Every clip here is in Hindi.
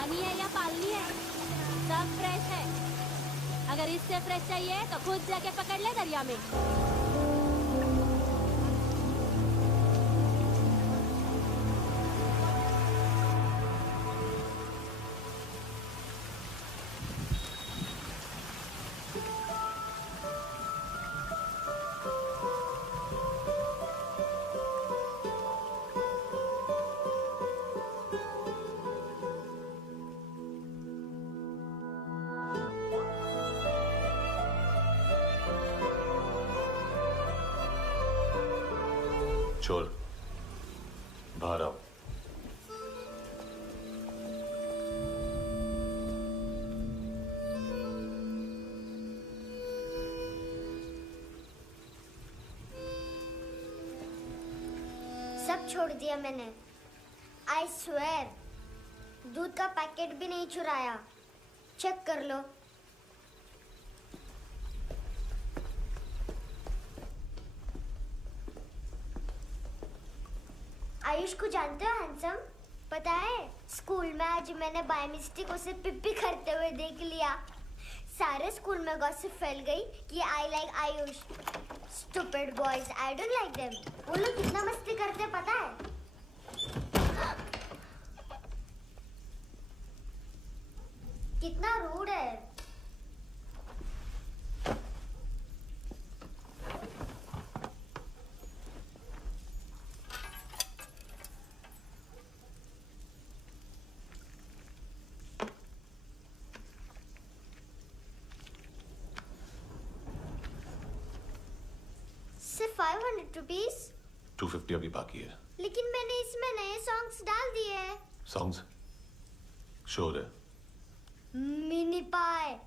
पानी है या पालनी है, सब फ्रेश है। अगर इससे फ्रेश चाहिए तो खुद जाके पकड़ ले दरिया में। छोड़, बाहर आओ। सब छोड़ दिया मैंने। आई स्वेर, दूध का पैकेट भी नहीं चुराया। चेक कर लो। आयुष को जानते हो हैंडसम? पता है, स्कूल में आज मैंने बाय मिस्टेक उसे पिप्पी करते हुए देख लिया। सारे स्कूल में गॉसिप फैल गई कि I like Ayush. Stupid boys, I don't like them. वो लोग कितना मस्ती करते पता है? कितना रूड है। सिर्फ 500 रुपीस? 250 अभी बाकी है। लेकिन मैंने इसमें नए सॉन्ग्स डाल दिए हैं। सॉन्ग्स? शोर है। मिनी पाए।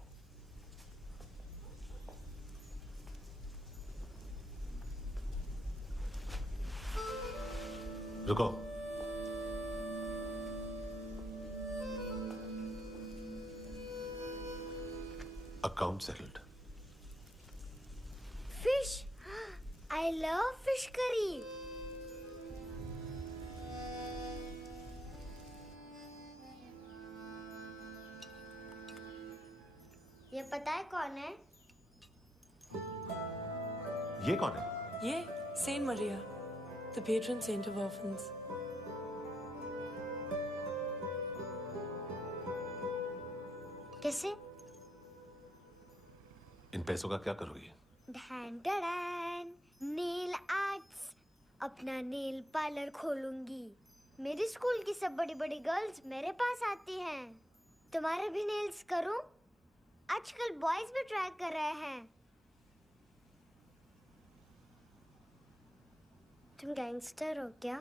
रुको। Account settled. Fish, I love fish curry. ये पता है कौन है? ये कौन है? ये saint Maria, the patron saint of orphans. कैसे? इन पैसों का क्या करोगी? ढैन ढैन, नेल आर्ट्स। अपना नेल पार्लर खोलूंगी। मेरी स्कूल की सब बड़ी बड़ी गर्ल्स मेरे पास आती हैं। तुम्हारे भी नेल्स करूं? आजकल बॉयज भी ट्राई कर रहे हैं। तुम गैंगस्टर हो क्या?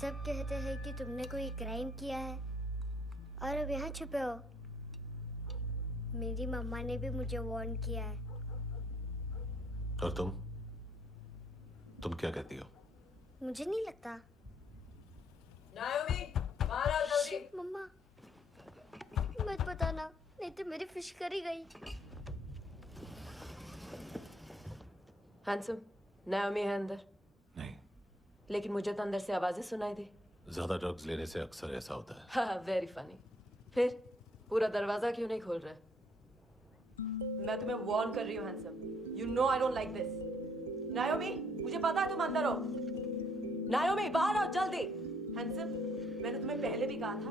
सब कहते हैं कि तुमने कोई क्राइम किया है और अब यहाँ छुपे हो। मेरी मम्मा ने भी मुझे वार्न किया है। और तुम क्या कहती हो? मुझे नहीं लगता। नायोमी, बाहर आओ जल्दी। मम्मा, मत बताना, नहीं तो मेरी फिश करी गई। हैंडसम, नायोमी है अंदर। नहीं। लेकिन मुझे तो अंदर से आवाजें सुनाई दी। ज्यादा ड्रग्स लेने से अक्सर ऐसा होता है। हाँ, वेरी फनी। फिर पूरा दरवाजा क्यों नहीं खोल रहे? मैं तुम्हें वार्न कर रही हूँ handsome. You know I don't like this. नायोमी, मुझे पता है तुम अंदर हो। नायोमी, बाहर आओ जल्दी। हैंडसम, मैंने तुम्हें पहले भी कहा था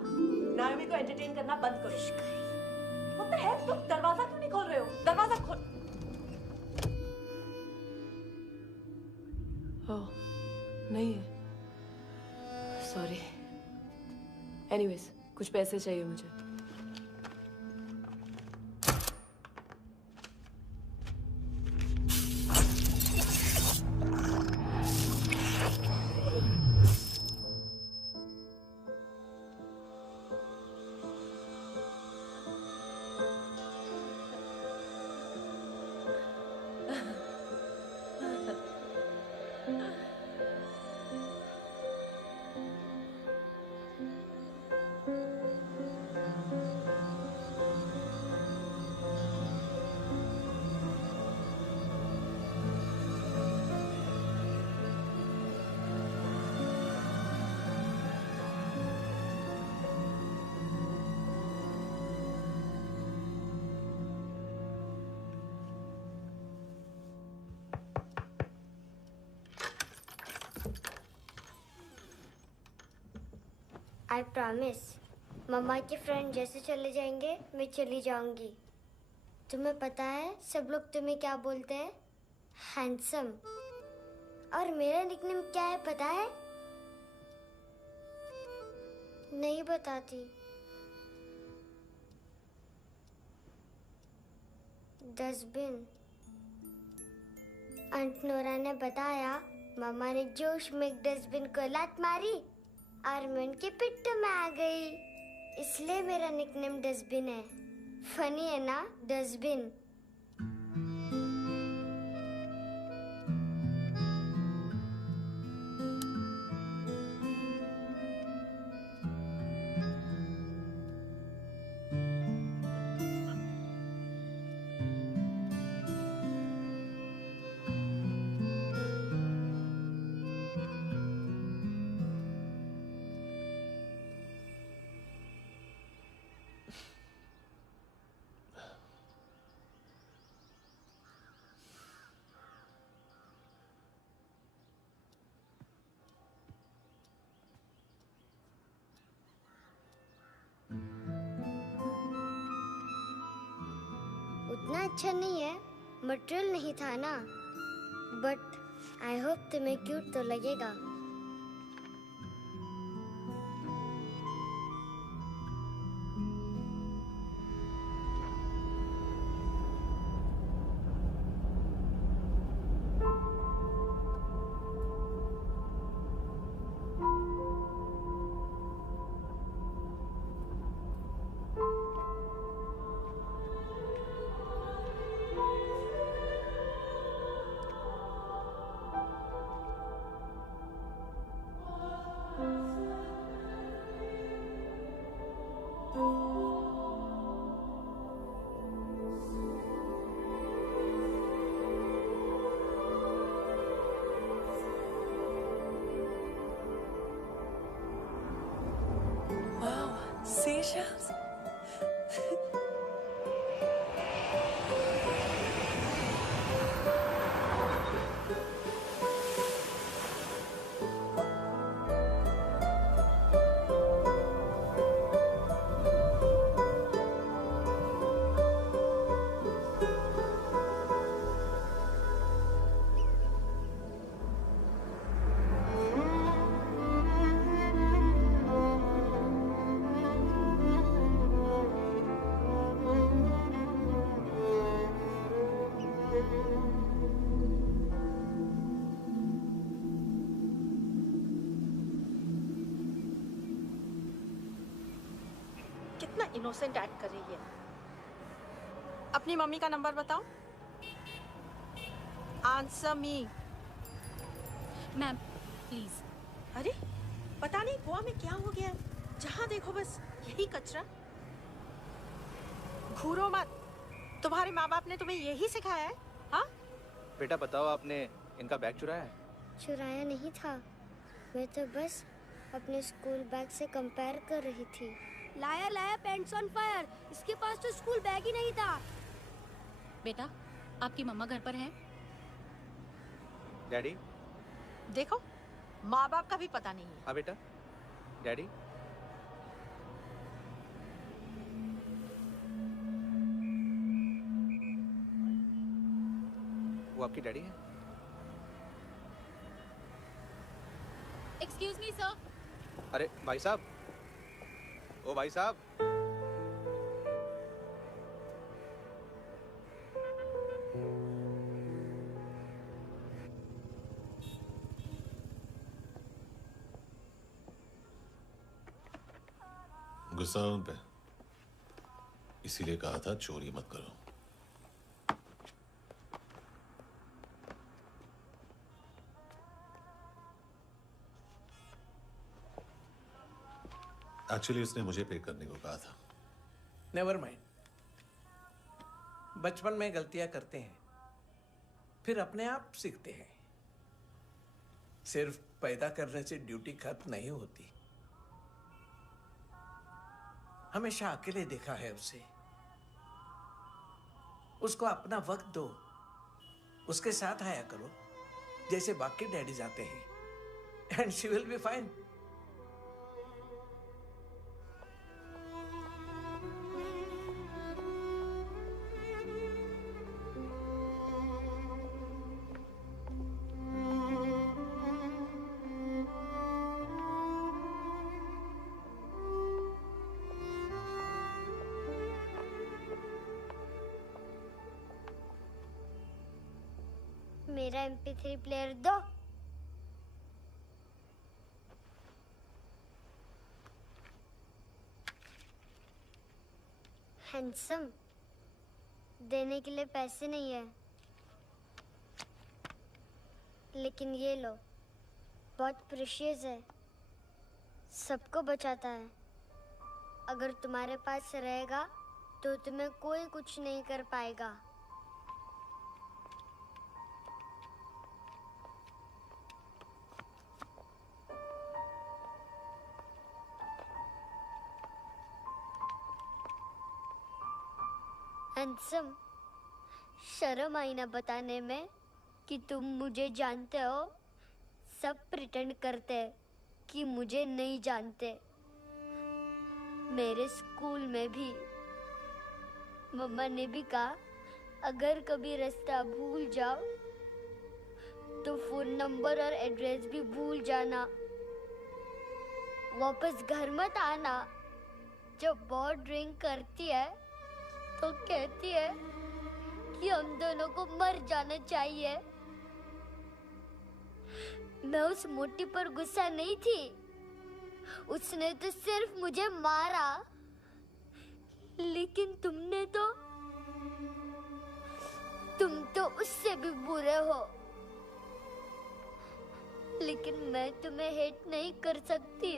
नायोमी को एंटरटेन करना बंद करो। What the heck? तुम दरवाजा क्यों नहीं खोल रहे हो? दरवाजा खोल। ओह, नहीं है। सॉरी। एनीवेज, कुछ पैसे चाहिए मुझे। I promise. मम्मा के फ्रेंड जैसे चले जाएंगे मैं चली जाऊंगी। तुम्हें पता है सब लोग तुम्हें क्या बोलते हैं? हैंडसम। और मेरा निकनेम क्या है पता है? नहीं बताती। डस्टबिन। आंट नोरा ने बताया मामा ने जोश में एक डस्टबिन को लात मारी और मैं उनके पिट्ठू में आ गई, इसलिए मेरा निकनेम डस्टबिन है। फनी है ना डस्टबिन? उतना अच्छा नहीं है, मटेरियल नहीं था ना, बट आई होप तुम्हें क्यूट तो लगेगा। Seashells? कितना इनोसेंट एक्ट कर रही है। अपनी मम्मी का नंबर बताओ। Answer me. Ma'am please. अरे पता नहीं गोवा में क्या हो गया है, जहाँ देखो बस यही कचरा। घूरो मत, तुम्हारे माँ बाप ने तुम्हें यही सिखाया है? हाँ बेटा बताओ, आपने इनका बैग चुराया है? चुराया नहीं था, मैं तो बस अपने स्कूल बैग से कंपेयर कर रही थी। लाया लाया पैंट्स ऑन फायर, इसके पास तो स्कूल बैग ही नहीं था। बेटा आपकी मम्मा घर पर हैं? डैडी? देखो माँ बाप का भी पता नहीं है। हाँ बेटा। डैडी? वो आपकी डैडी है? Excuse me sir. अरे भाई साहब, ओ भाई साहब। गुस्सा उन पे, इसीलिए कहा था चोरी मत करो। एक्चुअली उसने मुझे पे करने को कहा था। नेवर माइंड, बचपन में गलतियां करते हैं, फिर अपने आप सीखते हैं। सिर्फ पैदा करने से ड्यूटी खत्म नहीं होती। हमेशा अकेले देखा है उसे। उसको अपना वक्त दो, उसके साथ आया करो जैसे बाकी डैडीज आते हैं, and she will be fine. मेरा MP3 प्लेयर दो। हैंडसम, देने के लिए पैसे नहीं है, लेकिन ये लो, बहुत प्रेशियस है, सबको बचाता है। अगर तुम्हारे पास रहेगा तो तुम्हें कोई कुछ नहीं कर पाएगा। हैंडसम, शर्म आई ना बताने में कि तुम मुझे जानते हो। सब प्रिटेंड करते हैं कि मुझे नहीं जानते। मेरे स्कूल में भी मम्मा ने भी कहा, अगर कभी रास्ता भूल जाओ तो फोन नंबर और एड्रेस भी भूल जाना। वापस घर मत आना। जब बहुत ड्रिंक करती है तो कहती है कि हम दोनों को मर जाना चाहिए। मैं उस मोटी पर गुस्सा नहीं थी, उसने तो सिर्फ मुझे मारा। लेकिन तुम तो उससे भी बुरे हो। लेकिन मैं तुम्हें हेट नहीं कर सकती।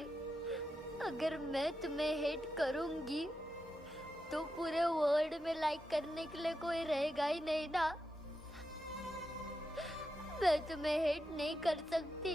अगर मैं तुम्हें हेट करूंगी तो पूरे वर्ल्ड में लाइक करने के लिए कोई रहेगा ही नहीं ना। मैं तुम्हें हेट नहीं कर सकती।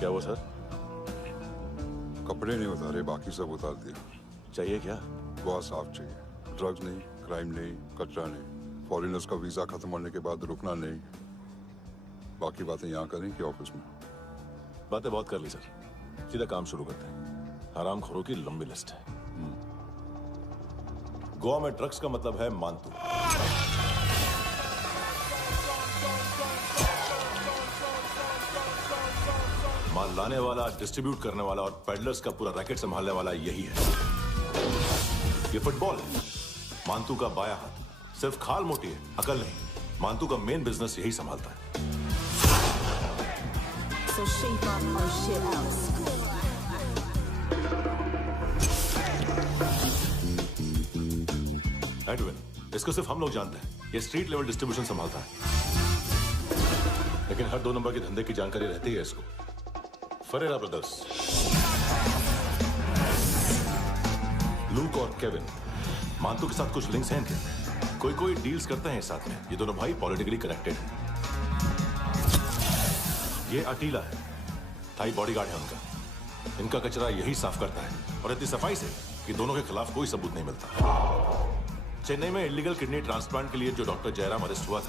क्या वो सर? कपड़े नहीं उतारे, बाकी सब उतार दिया। चाहिए क्या? बहुत साफ चाहिए। ड्रग्स नहीं, क्राइम नहीं, कचरा नहीं। फॉरेनर्स का वीजा खत्म होने के बाद रुकना नहीं। बाकी बातें यहाँ करें कि ऑफिस में? बातें बहुत कर ली सर, सीधा काम शुरू करते हैं। हरामखोरों की लंबी लिस्ट है। गोवा में ड्रग्स का मतलब है मानतू। माल लाने वाला, डिस्ट्रीब्यूट करने वाला और पेडलर्स का पूरा रैकेट संभालने वाला यही है। ये फुटबॉल है, मानतू का बाया हाथ। सिर्फ खाल मोटी है, अकल नहीं। मानतू का मेन बिजनेस यही संभालता है। So shape up our shit out. Edwin, इसको सिर्फ हम लोग जानते हैं। ये स्ट्रीट लेवल डिस्ट्रीब्यूशन संभालता है, लेकिन हर 2 नंबर के धंधे की जानकारी रहती है इसको। फरेरा ब्रदर्स, लूक और केविन मानतू के साथ कुछ लिंक्स हैं क्या? कोई डील्स करते हैं साथ में। ये दोनों भाई पॉलिटिकली कनेक्टेड हैं। ये अटीला है, थाई बॉडीगार्ड है उनका। इनका कचरा यही साफ करता है और इतनी सफाई से कि दोनों के खिलाफ कोई सबूत नहीं मिलता। चेन्नई में इलीगल किडनी ट्रांसप्लांट के लिए जो डॉक्टर जयराम अरेस्ट हुआ था,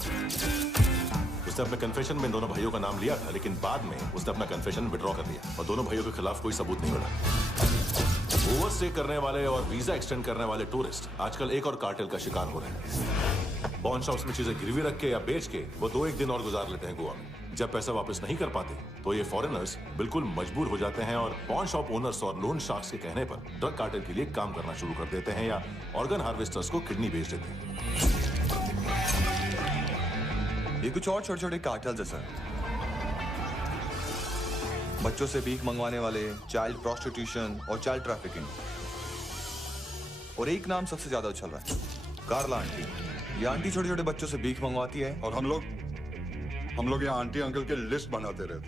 उसने अपने कन्फेशन में दोनों भाइयों का नाम लिया था, लेकिन बाद में उसने अपना कन्फेशन विड्रॉ कर लिया और दोनों भाइयों के खिलाफ कोई सबूत नहीं मिला। ओवरस्टे करने वाले और वीजा एक्सटेंड करने वाले टूरिस्ट आजकल एक और कार्टेल का शिकार हो रहे हैं। पॉन शॉप्स में चीजें गिरवी रख के या बेच के वो 2-1 दिन और गुजार लेते हैं गोवा में। जब पैसा वापस नहीं कर पाते तो ये फॉरेनर्स बिल्कुल मजबूर हो जाते हैं और पॉन शॉप ओनर्स और लोन शार्क्स के कहने पर ड्रग कार्टेल के लिए काम करना शुरू कर देते हैं या ऑर्गन हार्वेस्टर्स को किडनी बेच देते हैं। ये कुछ और छोटे छोटे कार्टेल्स है सर। बच्चों से भीख मंगवाने वाले, चाइल्ड प्रोस्टिट्यूशन और चाइल्ड ट्रैफिकिंग। और एक नाम सबसे ज्यादा उछल रहा है, कार्ला आंटी। ये आंटी छोटे छोटे बच्चों से भीख मंगवाती है। और हम लोग यहाँ आंटी अंकल के लिस्ट बनाते रहते।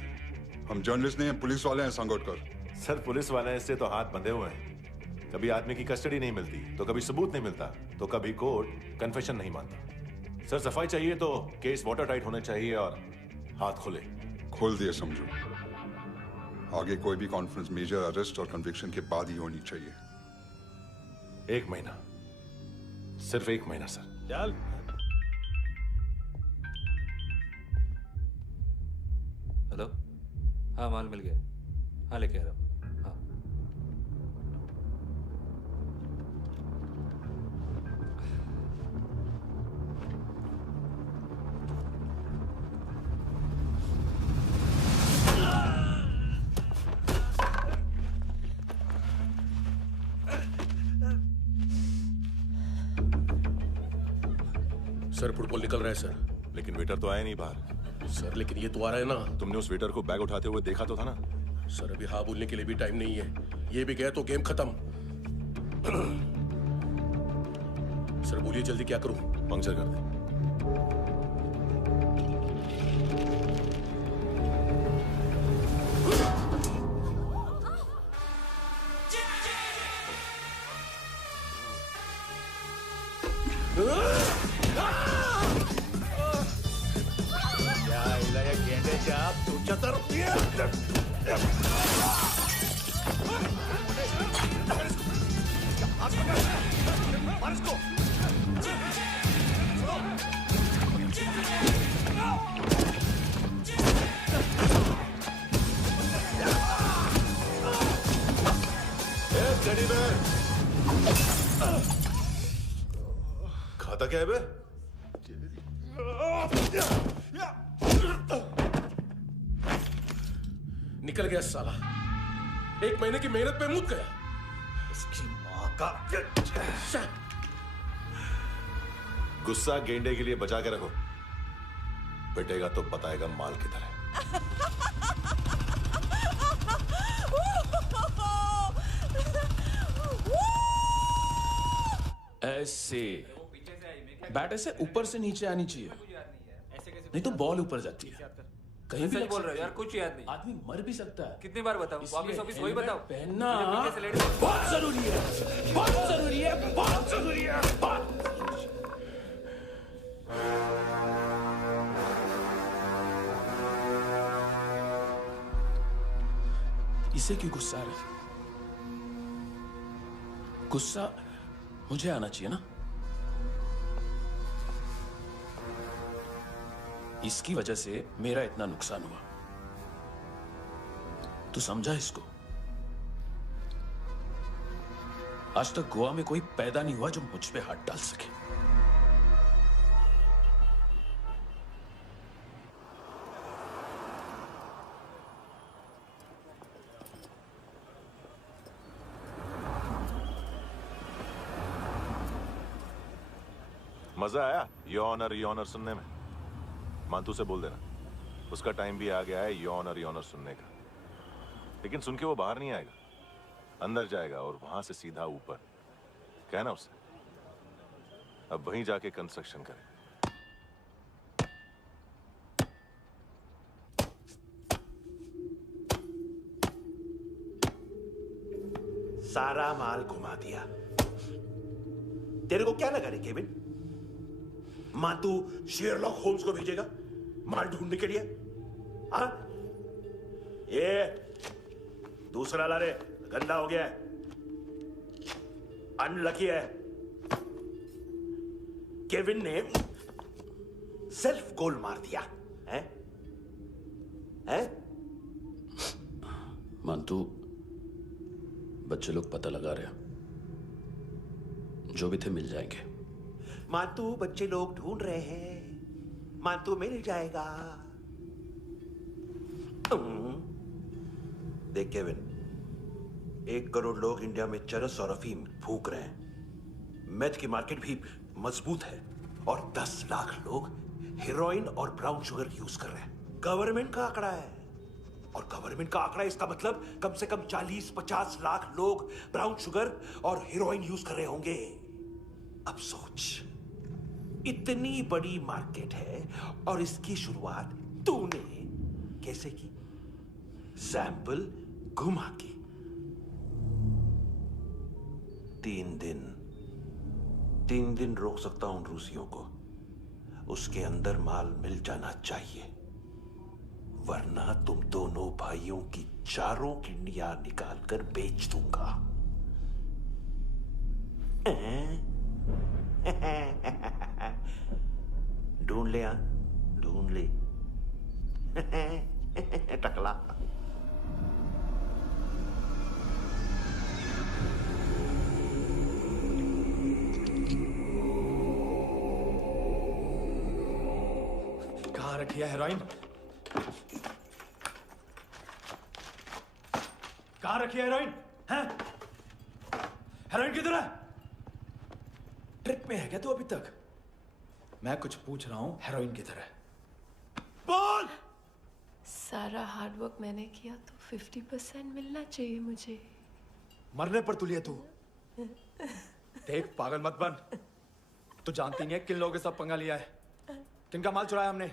हम जर्नलिस्ट नहीं हैं, पुलिस वाले हैं संगोटकर। सर पुलिस वाले इससे तो हाथ बंधे हुए हैं। कभी आदमी की कस्टडी नहीं मिलती तो कभी सबूत नहीं मिलता तो कभी कोर्ट कन्फेशन नहीं मानता। सर सफाई चाहिए तो केस वाटर टाइट होने चाहिए और हाथ खुले। खोल दिए समझो। आगे कोई भी कॉन्फ्रेंस मेजर अरेस्ट और कन्विक्शन के बाद ही होनी चाहिए। 1 महीना, सिर्फ 1 महीना सर। चल हेलो, हाँ माल मिल गया। हाँ लेके आ रहा हूँ। हाँ सर फुटबॉल निकल रहा है सर। लेकिन वेटर तो आया नहीं बाहर। सर लेकिन ये तो आ रहा है ना। तुमने उस वेटर को बैग उठाते हुए देखा तो था ना। सर अभी हाँ बोलने के लिए भी टाइम नहीं है। ये भी गया तो गेम खत्म। सर बोलिए जल्दी क्या करूं? पंक्चर कर दे। खाता क्या है बे? निकल गया साला। 1 महीने की मेहनत पे मुद गया। इसकी माँ का। गुस्सा गेंडे के लिए बचा के रखो, पिटेगा तो बताएगा माल किधर है। ऐसे बैट ऐसे ऊपर से नीचे आनी चाहिए, नहीं तो बॉल ऊपर जाती है। कहीं भी बोल रहे हो यार, कुछ याद नहीं। आदमी मर भी सकता है। कितनी बार बताऊं? वापिस वही बताओ। पहनना बहुत जरूरी है, बहुत जरूरी है, बहुत जरूरी है, बहुत। इसे क्यों गुस्सा आ रहा है? गुस्सा मुझे आना चाहिए ना। इसकी वजह से मेरा इतना नुकसान हुआ। तू समझा इसको? आज तक गोवा में कोई पैदा नहीं हुआ जो मुझ पे हाथ डाल सके। मजा आया योनर सुनने में? मानतू से बोल देना उसका टाइम भी आ गया है योनर सुनने का। लेकिन सुन के वो बाहर नहीं आएगा, अंदर जाएगा और वहां से सीधा ऊपर। कहना उससे अब वहीं जाके कंस्ट्रक्शन करे। सारा माल घुमा दिया। तेरे को क्या लगा रे केविन? मां तू शेरलॉक होम्स को भेजेगा माल ढूंढने के लिए? हाँ? ये दूसरा ला रे, गंदा हो गया है, अनलकी है। केविन ने सेल्फ गोल मार दिया है? हैं? मानतू, बच्चे लोग पता लगा रहे हैं, जो भी थे मिल जाएंगे। मानतू, बच्चे लोग ढूंढ रहे हैं, मानतू मिल जाएगा। देख केविन, 1 करोड़ लोग इंडिया में चरस और अफीम फूक रहे हैं। मेथ की मार्केट भी मजबूत है और 10 लाख लोग हेरोइन और ब्राउन शुगर यूज कर रहे हैं। गवर्नमेंट का आंकड़ा है, और गवर्नमेंट का आंकड़ा, इसका मतलब कम से कम 40-50 लाख लोग ब्राउन शुगर और हेरोइन यूज कर रहे होंगे। अब सोच, इतनी बड़ी मार्केट है और इसकी शुरुआत तूने कैसे की? सैंपल घुमा के। 3 दिन रोक सकता हूं रूसियों को, उसके अंदर माल मिल जाना चाहिए, वरना तुम दोनों भाइयों की 4 किडनियां निकाल कर बेच दूंगा। ढूंढ ले, ढूंढ ले टकला। कहाँ रखी है हेरोइन? कहाँ रखी है हेरोइन? हैं? हेरोइन किधर है? ट्रिप में है क्या तू अभी तक? मैं कुछ पूछ रहा हूं, हेरोइन किधर है? बोल! सारा हार्डवर्क मैंने किया तो 50% मिलना चाहिए मुझे। मरने पर तुलिए तू। देख, पागल मत बन। तू जानती नहीं है किन लोगों के साथ पंगा लिया है, किनका माल चुराया हमने।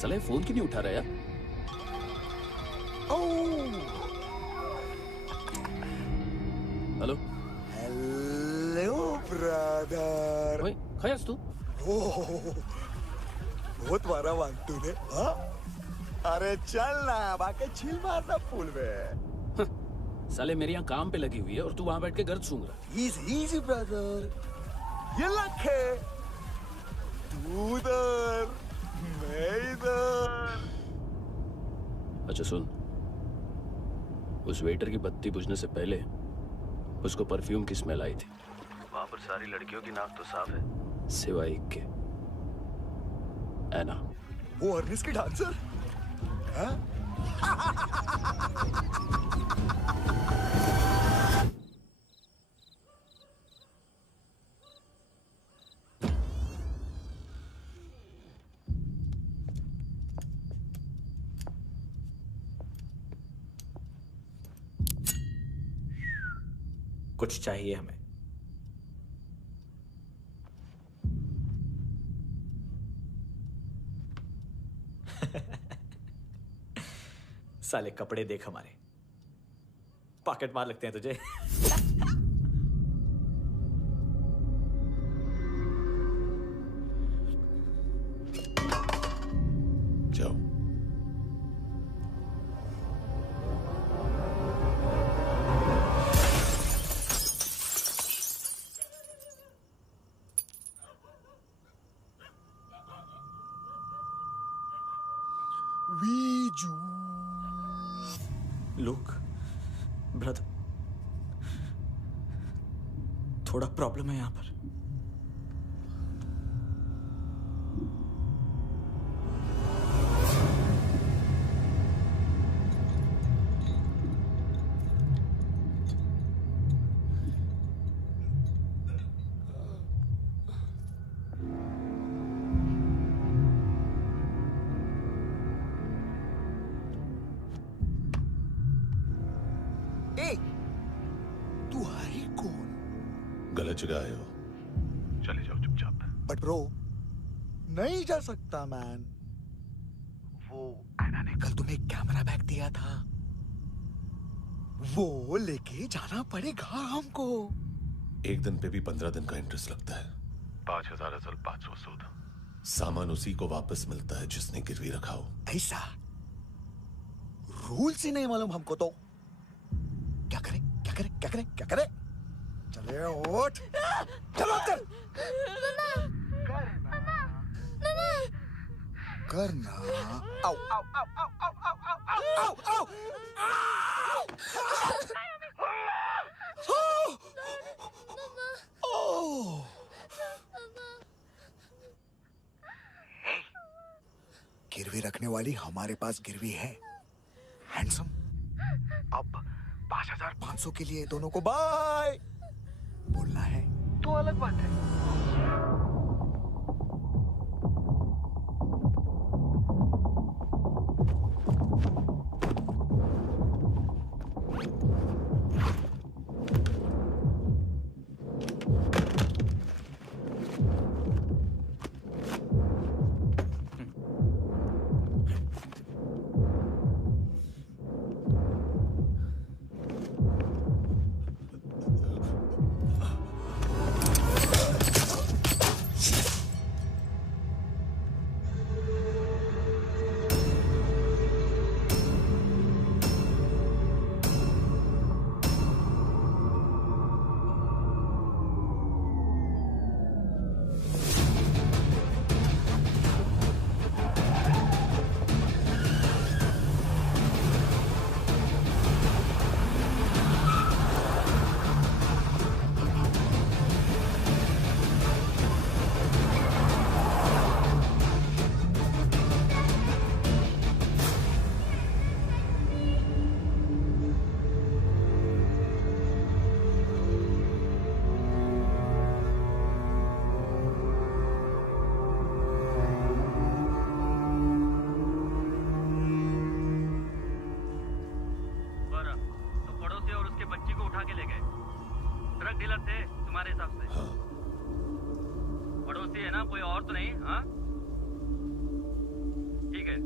साले फोन क्यों नहीं उठा रहा यार? Hello hello brother. ओए, खयास तू? बहुत मारा वांटू ने। हाँ? अरे चल ना, बाकी छील मारना पुल में। साले मेरी यहाँ काम पे लगी हुई है और तू वहां बैठ के गर्द सूंघ रहा। इजी ब्रदर, ये लखे तू उधर, मैं इधर। अच्छा सुन, उस वेटर की बत्ती बुझने से पहले उसको परफ्यूम की स्मेल आई थी। वहां पर सारी लड़कियों की नाक तो साफ है, सिवाय एक के, एना। वो अर्निस की डांसर? हाँ? कुछ चाहिए हमें। साले कपड़े देख हमारे, पॉकेट मार लगते हैं तुझे। जाओ। लुक ब्रदर, थोड़ा प्रॉब्लम है यहां पर। गलत जगह आए हो, चले जाओ चुपचाप। बट ब्रो नहीं जा सकता मैन। वो एना ने कल तुम्हें कैमरा बैग दिया था, वो लेके जाना पड़ेगा हमको। एक दिन पे भी 15 दिन का इंटरेस्ट लगता है। 5,000 असल 500 सूद। सामान उसी को वापस मिलता है जिसने गिरवी रखा हो। ऐसा रूल्स ही नहीं मालूम हमको तो। क्या करें क्या करें क्या करें क्या करें? चले उठ, चलो चल। करना आओ आओ आओ आओ आओ आओ आओ आओ। गिरवी रखने वाली हमारे पास गिरवी है हैंडसम। अब 5,500 के लिए दोनों को बाय बोलना है तो अलग बात है।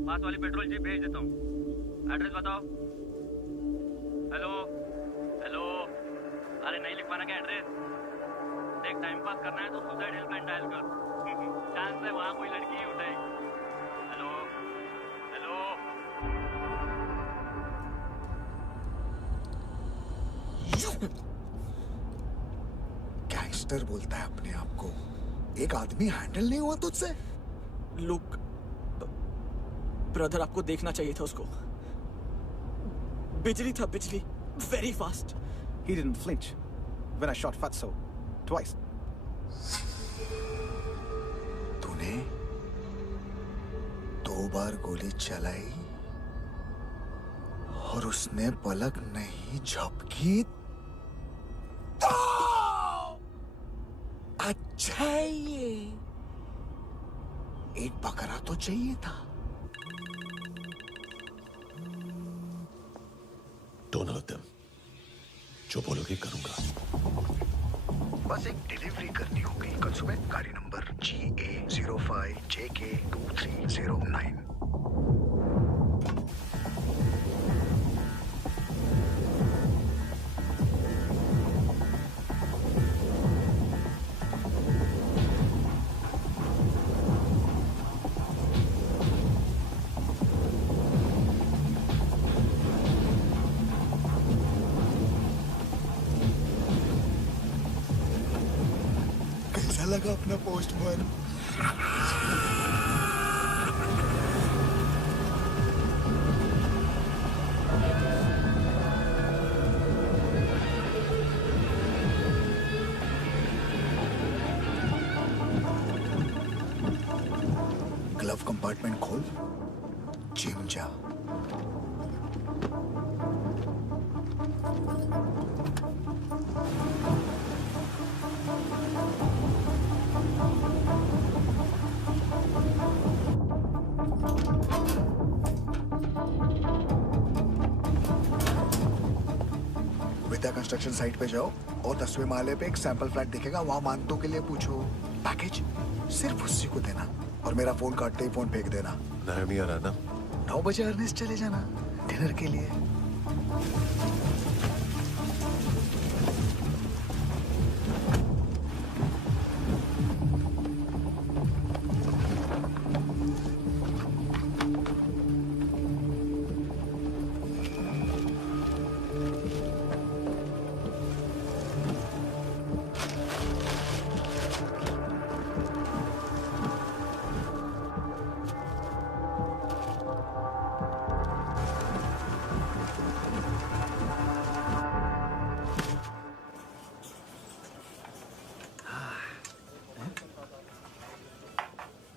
पास वाली पेट्रोल जीप भेज देता हूँ। एड्रेस बताओ। हेलो हेलो, अरे नहीं लिख पाना क्या एड्रेस? देख टाइम पास करना है तो सुसाइड हेल्पलाइन डायल कर। चांस है वहाँ कोई लड़की ही उठाए। Hello hello. गैंगस्टर बोलता है अपने आप को। एक आदमी हैंडल नहीं हुआ तुझसे? लुक ब्रदर, आपको देखना चाहिए था उसको। बिजली था, बिजली, very fast. He didn't flinch when I shot Fatso twice. तूने 2 बार गोली चलाई और उसने पलक नहीं झपकी। अच्छा ये एक बकरा तो चाहिए था। Don't hurt them. जो बोलोगे करूंगा। बस एक डिलीवरी करनी होगी कल सुबह। गाड़ी नंबर GA05JK2309। लगा अपना पोस्टमैन। ग्लव कंपार्टमेंट खोल, जिम जा। कंस्ट्रक्शन साइट पे जाओ और 10वें माले पे एक सैंपल फ्लैट दिखेगा, वहां मानतों के लिए पूछो। पैकेज सिर्फ उसी को देना और मेरा फोन काटते ही फोन फेंक देना। नायोमी आ रहा ना? 9 बजे अर्नेस्ट चले जाना डिनर के लिए।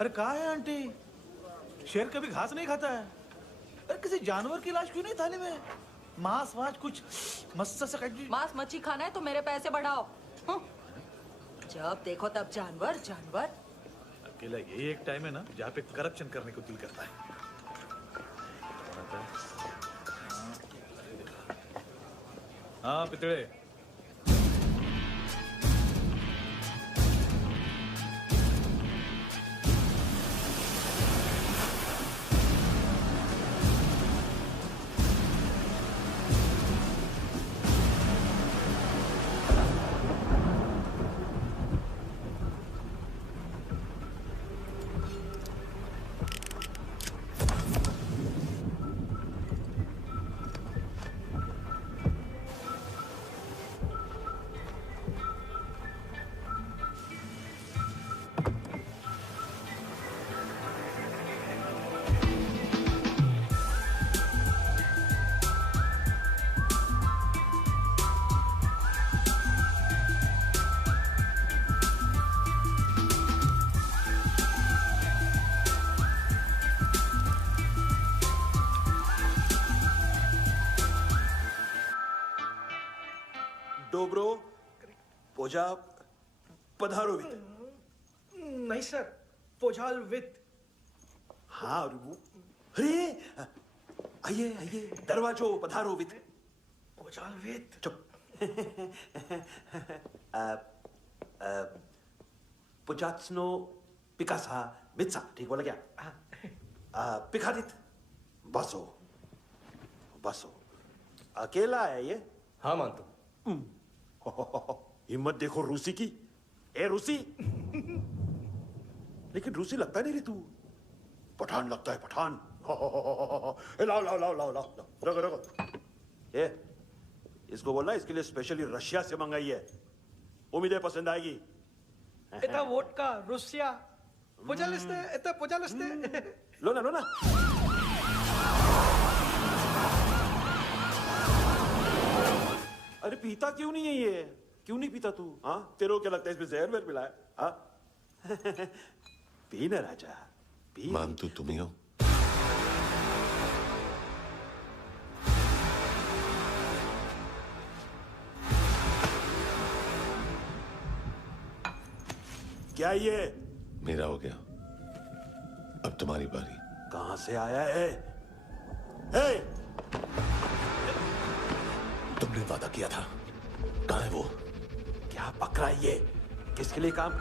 अरे कहाँ है आंटी? शेर कभी घास नहीं खाता है। अरे किसी जानवर की लाश क्यों नहीं थाली में? मांस वाच कुछ मस्त सा मांस मच्छी खाना है तो मेरे पैसे बढ़ाओ। जब देखो तब जानवर जानवर। अकेला यही एक टाइम है ना जहाँ पे करप्शन करने को दिल करता है। हाँ पितड़े। डोब्रो पोजा पधारोवित। नहीं सर, पोजाल वित। हाँ अरे आइए आइए दरवाजो पधारोवित। पोजाल वित। चुप। पुजात्सनो पिकासा वित्सा, ठीक बोला क्या? पिकादित बसो बसो। अकेला है ये? हाँ मानतो। हिम्मत देखो रूसी की। ए रूसी। लेकिन रूसी लगता नहीं रे तू। पठान लगता है पठान। लाओ लाओ लाओ लाओ लाओ रखो रखो। ए इसको बोलना इसके लिए स्पेशली रशिया से मंगाई है। उम्मीद है पसंद आएगी। इतना वोडका रूसिया पोजालिस्ते इतना पोजालिस्ते। लो ना लो ना। अरे पीता क्यों नहीं है ये? क्यों नहीं पीता तू? हाँ तेरे को क्या लगता है इसमें जहर वेर मिला है? हाँ पी ना राजा पी। मानतू तुम ही हो? क्या ये? मेरा हो गया, अब तुम्हारी बारी। कहां से आया है? हे! तुमने वादा किया था, कहां है वो? क्या पक रहा है ये? किसके लिए काम?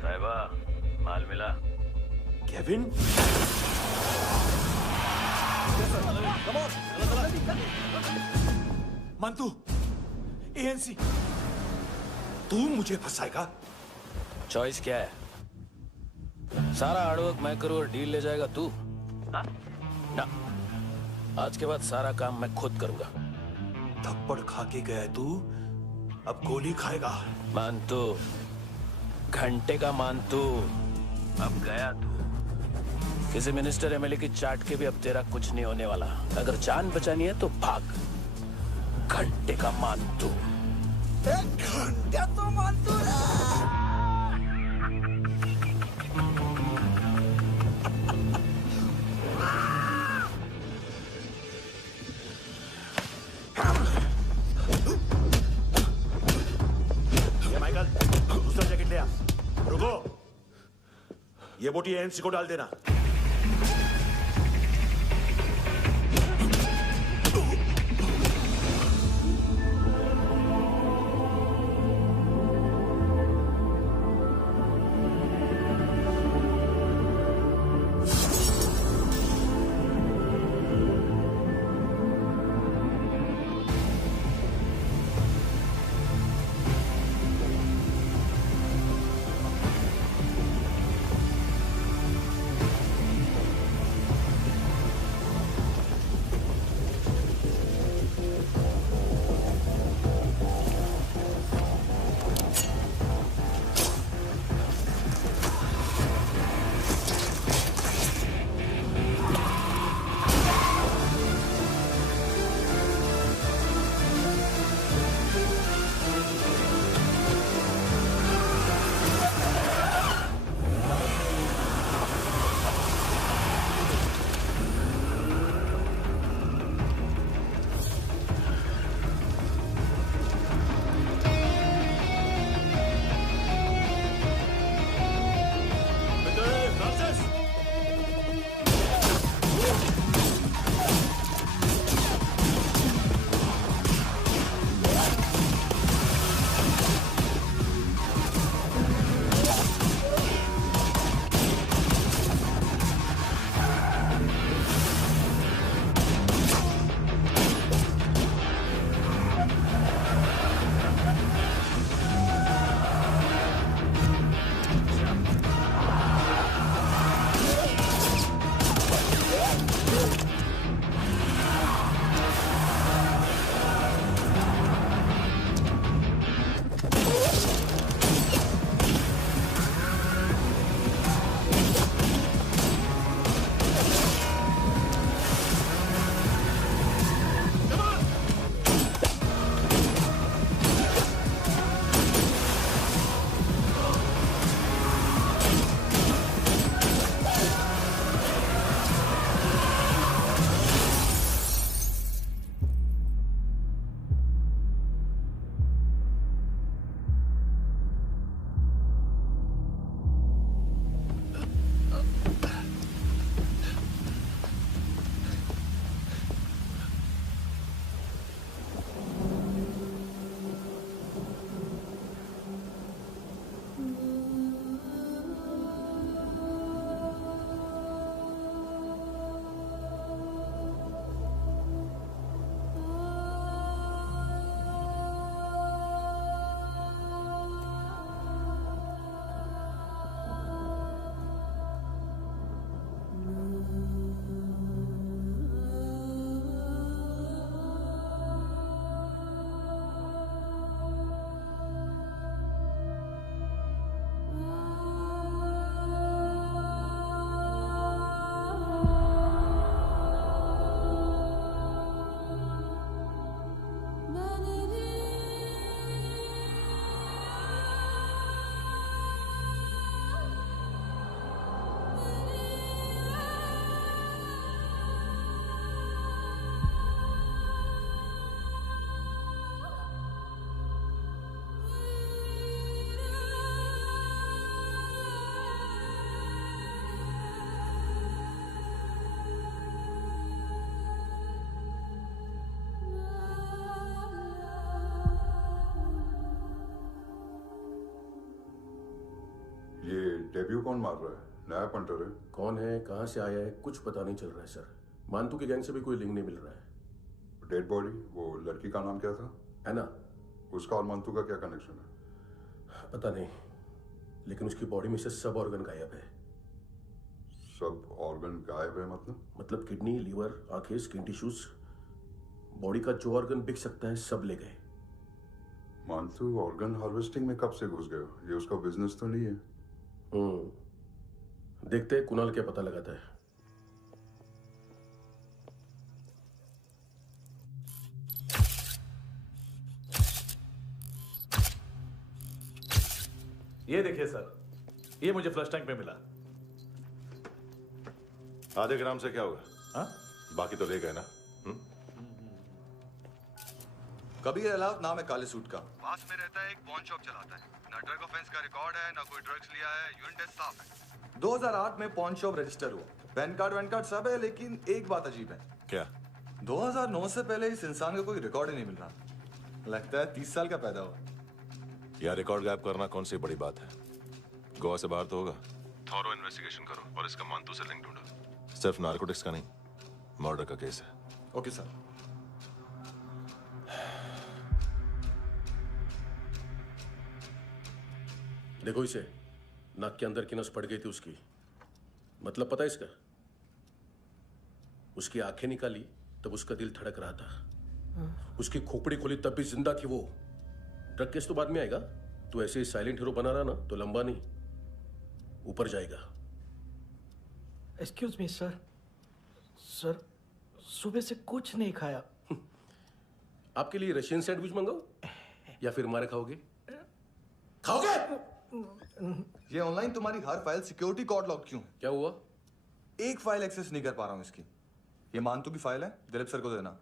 साहिबा माल मिला? केविन? मंतू, एएनसी। तू मुझे फंसाएगा? चॉइस क्या है? सारा हार्डवर्क मैं करूं और डील ले जाएगा तू? ना, आज के बाद सारा काम मैं खुद करूंगा। थप्पड़ खा के गया तू, अब गोली खाएगा। मानतू, घंटे का मानतू, अब गया तू। किसी मिनिस्टर एमएलए की चाट के भी अब तेरा कुछ नहीं होने वाला। अगर जान बचानी है तो भाग। घंटे का मानतू। घंटा तो मानतू माइकल, दूसरा जैकेट ले आ। रुको, ये बोटी एएनसी को डाल देना। डेब्यू कौन मार रहा है? नया पंटर है। कौन है, कहाँ से आया है, कुछ पता नहीं चल रहा है सर। मानतू की गैंग से भी कोई लिंक नहीं मिल रहा है। डेड बॉडी, वो लड़की का नाम क्या था? एना। उसका और मानतू का क्या कनेक्शन है? पता नहीं, लेकिन उसकी बॉडी में से सब ऑर्गन गायब है। सब ऑर्गन गायब है मतलब किडनी, लीवर, आंखें, स्किन टिश्यूज, बॉडी का जो ऑर्गन बिक सकता है सब ले गए। मानतू ऑर्गन हार्वेस्टिंग में कब से घुस गए? ये उसका बिजनेस तो नहीं है? देखते हैं कुणाल क्या पता लगाता है। ये देखिए सर, ये मुझे फ्लश टैंक में मिला। आधे ग्राम से क्या होगा? हाँ? बाकी तो ले गए ना? कबीर अलाउत नाम है काले सूट का। पास में रहता है, एक पॉन शॉप चलाता है। ना ड्रग ऑफेंस का रिकॉर्ड है, ना कोई ड्रग्स लिया है। यूरिन टेस्ट साफ है। 2008 में पॉन शॉप रजिस्टर हुआ, पैन कार्ड वैन कार्ड सब है, लेकिन एक बात अजीब है। क्या? 2009 से पहले इस इंसान का कोई रिकॉर्ड ही नहीं मिल रहा। लगता है 30 साल का पैदा हुआ। यार रिकॉर्ड गायब करना कौन सी बड़ी बात है? गोवा से बाहर तो होगा। थॉरो इन्वेस्टिगेशन करो और इसका मानतू से लिंक ढूंढो। सिर्फ नारकोटिक्स का नहीं, मर्डर का केस है। Okay sir. देखो इसे, नाक के अंदर की नस पड़ गई थी उसकी। मतलब पता है इसका? उसकी आंखें निकाली तब उसका दिल धड़क रहा था। उसकी खोपड़ी खोली तब भी जिंदा थी वो। ड्रग केस तो बाद में आएगा। तो ऐसे ही साइलेंट हीरो बना रहा ना तो लंबा नहीं, ऊपर जाएगा। एक्सक्यूज मी सर, सर सुबह से कुछ नहीं खाया। आपके लिए रशियन सैंडविच मंगाओ या फिर मारे खाओगे? खाओगे? ये ऑनलाइन तुम्हारी हर फाइल सिक्योरिटी कोड लॉक क्यों है? क्या हुआ? एक फाइल एक्सेस नहीं कर पा रहा हूं इसकी। ये मानतू की फाइल है, दिलीप सर को देना।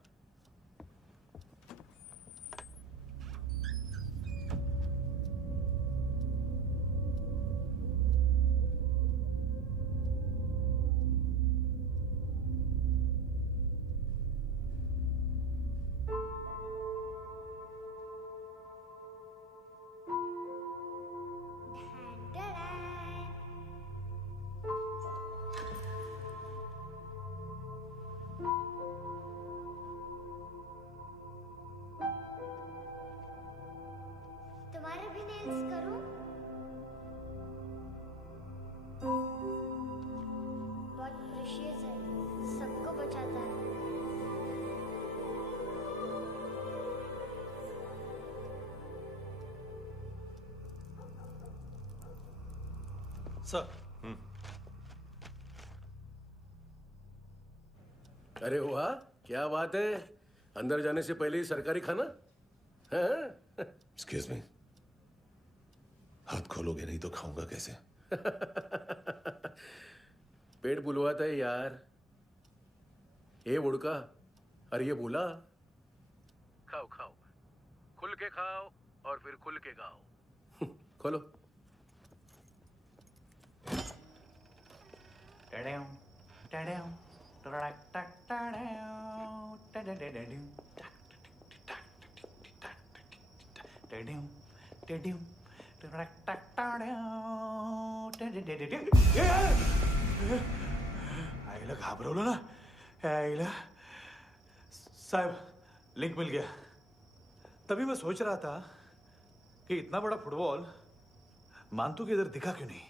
तुम्हारे भी नेल्स करूं? बहुत प्रेशियस है, सबको बचाता है। सर। अरे वाह, क्या बात है। अंदर जाने से पहले ही सरकारी खाना। एक्सक्यूज मी, हाथ खोलोगे नहीं तो खाऊंगा कैसे? पेट बुलवाता है यार। ये बुड़का, अरे ये बोला। खाओ खाओ, खुल के खाओ और फिर खुल के गाओ। खोलो। आईला घाबरवलं ना। आईला साहब, लिंक मिल गया। तभी मैं सोच रहा था कि इतना बड़ा फुटबॉल मानतू के इधर दिखा क्यों नहीं।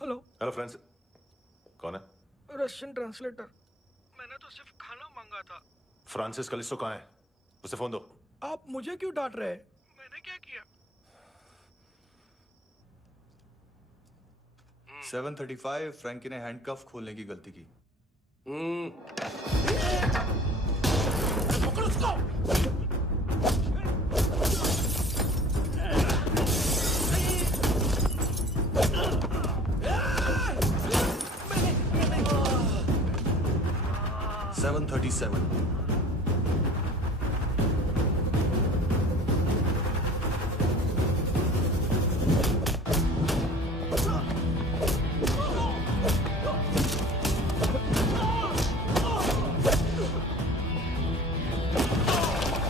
हेलो हेलो फ्रेंड्स, कौन है? Russian translator. मैंने तो सिर्फ खाना मांगा था। फ्रांसिस कलिस्टो कहाँ है? उसे फोन दो। आप मुझे क्यों डांट रहे हैं? मैंने क्या किया? 735 फ्रैंकी ने हैंडकफ खोलने की गलती की। पकड़ो उसको। 737 Oh!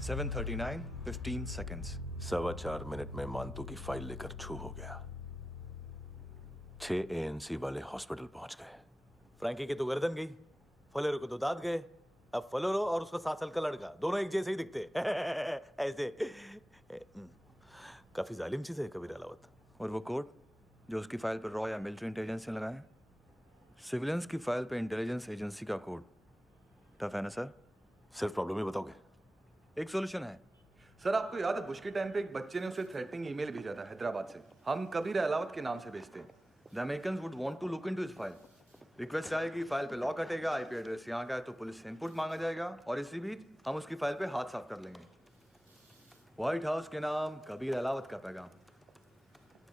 7:39, 15 seconds. 4.25 मिनट में मानतू की फाइल लेकर छू हो गया। 6 ANC वाले हॉस्पिटल पहुंच गए। फ्रैंकी की तो गर्दन गई, फलेरो को तो दांत गए। अब फलेरो और उसका 7 साल का लड़का दोनों एक जैसे ही दिखते ऐसे। काफी जालिम चीज है कबीर अलावत। और वो कोड जो उसकी फाइल पर रॉ या मिलिट्री इंटेलिजेंस ने लगाया, सिविलियंस की फाइल पे इंटेलिजेंस एजेंसी का कोड। टफ है ना सर? सिर्फ प्रॉब्लम ही बताओगे? एक सॉल्यूशन है सर। आपको याद है बुश के टाइम पे एक बच्चे ने उसे थ्रेटनिंग ईमेल भेजा था हैदराबाद से। हम कबीर अलावत के नाम से भेजते। The Americans would want to look into his file. Request आएगी, फाइल पे लॉक हटेगा, आईपी एड्रेस यहाँ का है तो पुलिस से इनपुट मांगा जाएगा और इसी बीच हम उसकी फाइल पे हाथ साफ कर लेंगे। व्हाइट हाउस के नाम कबीर अलावत का पैगाम।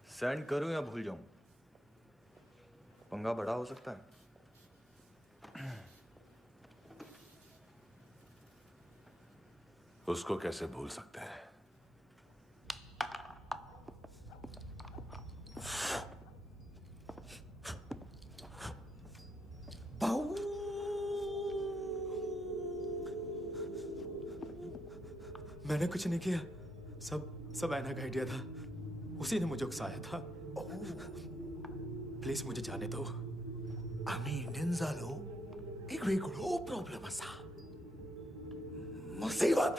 सेंड करूं या भूल जाऊं? पंगा बड़ा हो सकता है। उसको कैसे भूल सकते हैं? मैंने कुछ नहीं किया, सब ऐना का आइडिया था। उसी ने मुझे उकसाया था। प्लीज मुझे जाने दो। आम्ही इंडियन झालो एक वेगळो प्रॉब्लेम असा। मुसीबत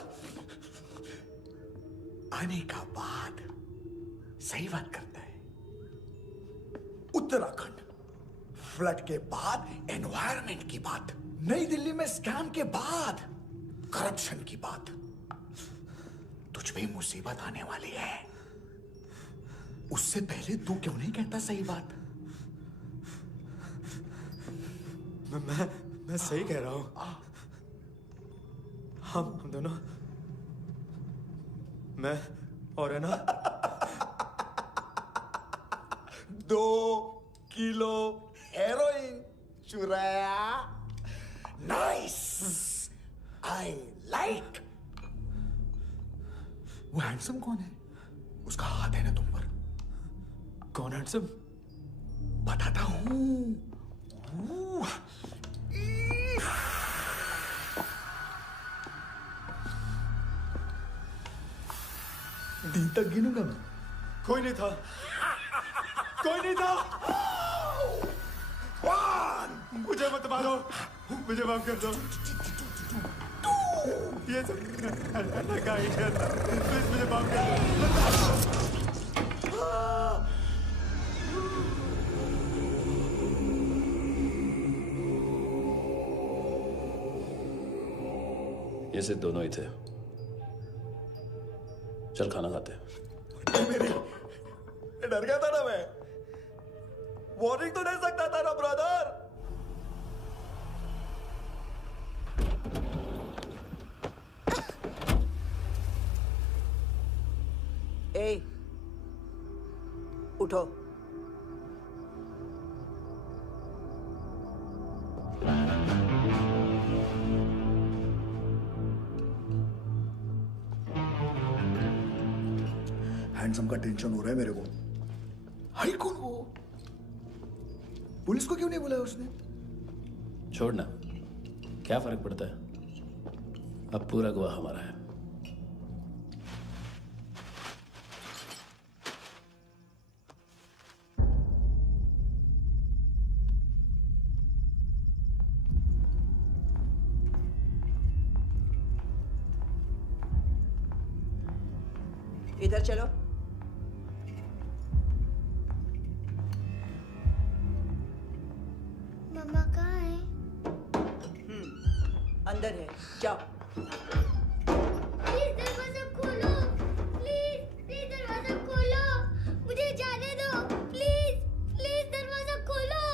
आने का बाद सही बात करता है। उत्तराखंड फ्लड के बाद एनवायरनमेंट की बात, नई दिल्ली में स्कैम के बाद करप्शन की बात। तुझ पे मुसीबत आने वाली है, उससे पहले तू क्यों नहीं कहता सही बात? मैं सही कह रहा हूं। हम दोनों, मैं और है ना 2 किलो हेरोइन चुराया। Nice, I like. वो हैंडसम कौन है? उसका हाथ है ना तुम पर? कौन हैंडसम? बताता हूं। दिन तक गिनूंगा मैं। कोई नहीं था, कोई नहीं था। मुझे मत मारो, मुझे माफ कर दो। ये सब अल्लाह का आइडिया था। प्लीज मुझे माफ कर दो। ये सिर्फ दोनों ही थे। चल खाना खाते हैं। डर गया था ना मैं। वार्निंग तो दे सकता था ना ब्रदर। ए, उठो। हैंडसम का टेंशन हो रहा है मेरे को। हाई कौन वो? पुलिस को क्यों नहीं बुलाया उसने? छोड़ना, क्या फर्क पड़ता है? अब पूरा गवाह हमारा है। इधर चलो। मम्मा कहाँ है? अंदर है, जाओ। प्लीज दरवाजा खोलो। प्लीज दरवाजा खोलो। मुझे जाने दो। प्लीज दरवाजा खोलो।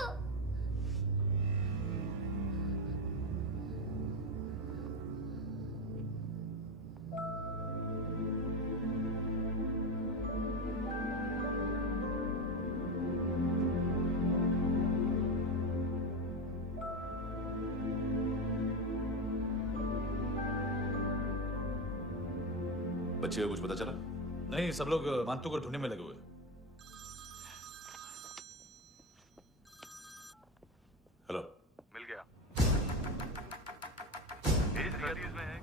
बच्चे को कुछ पता चला? नहीं, सब लोग मानतू को ढूंढने में लगे हुए। हेलो, मिल गया।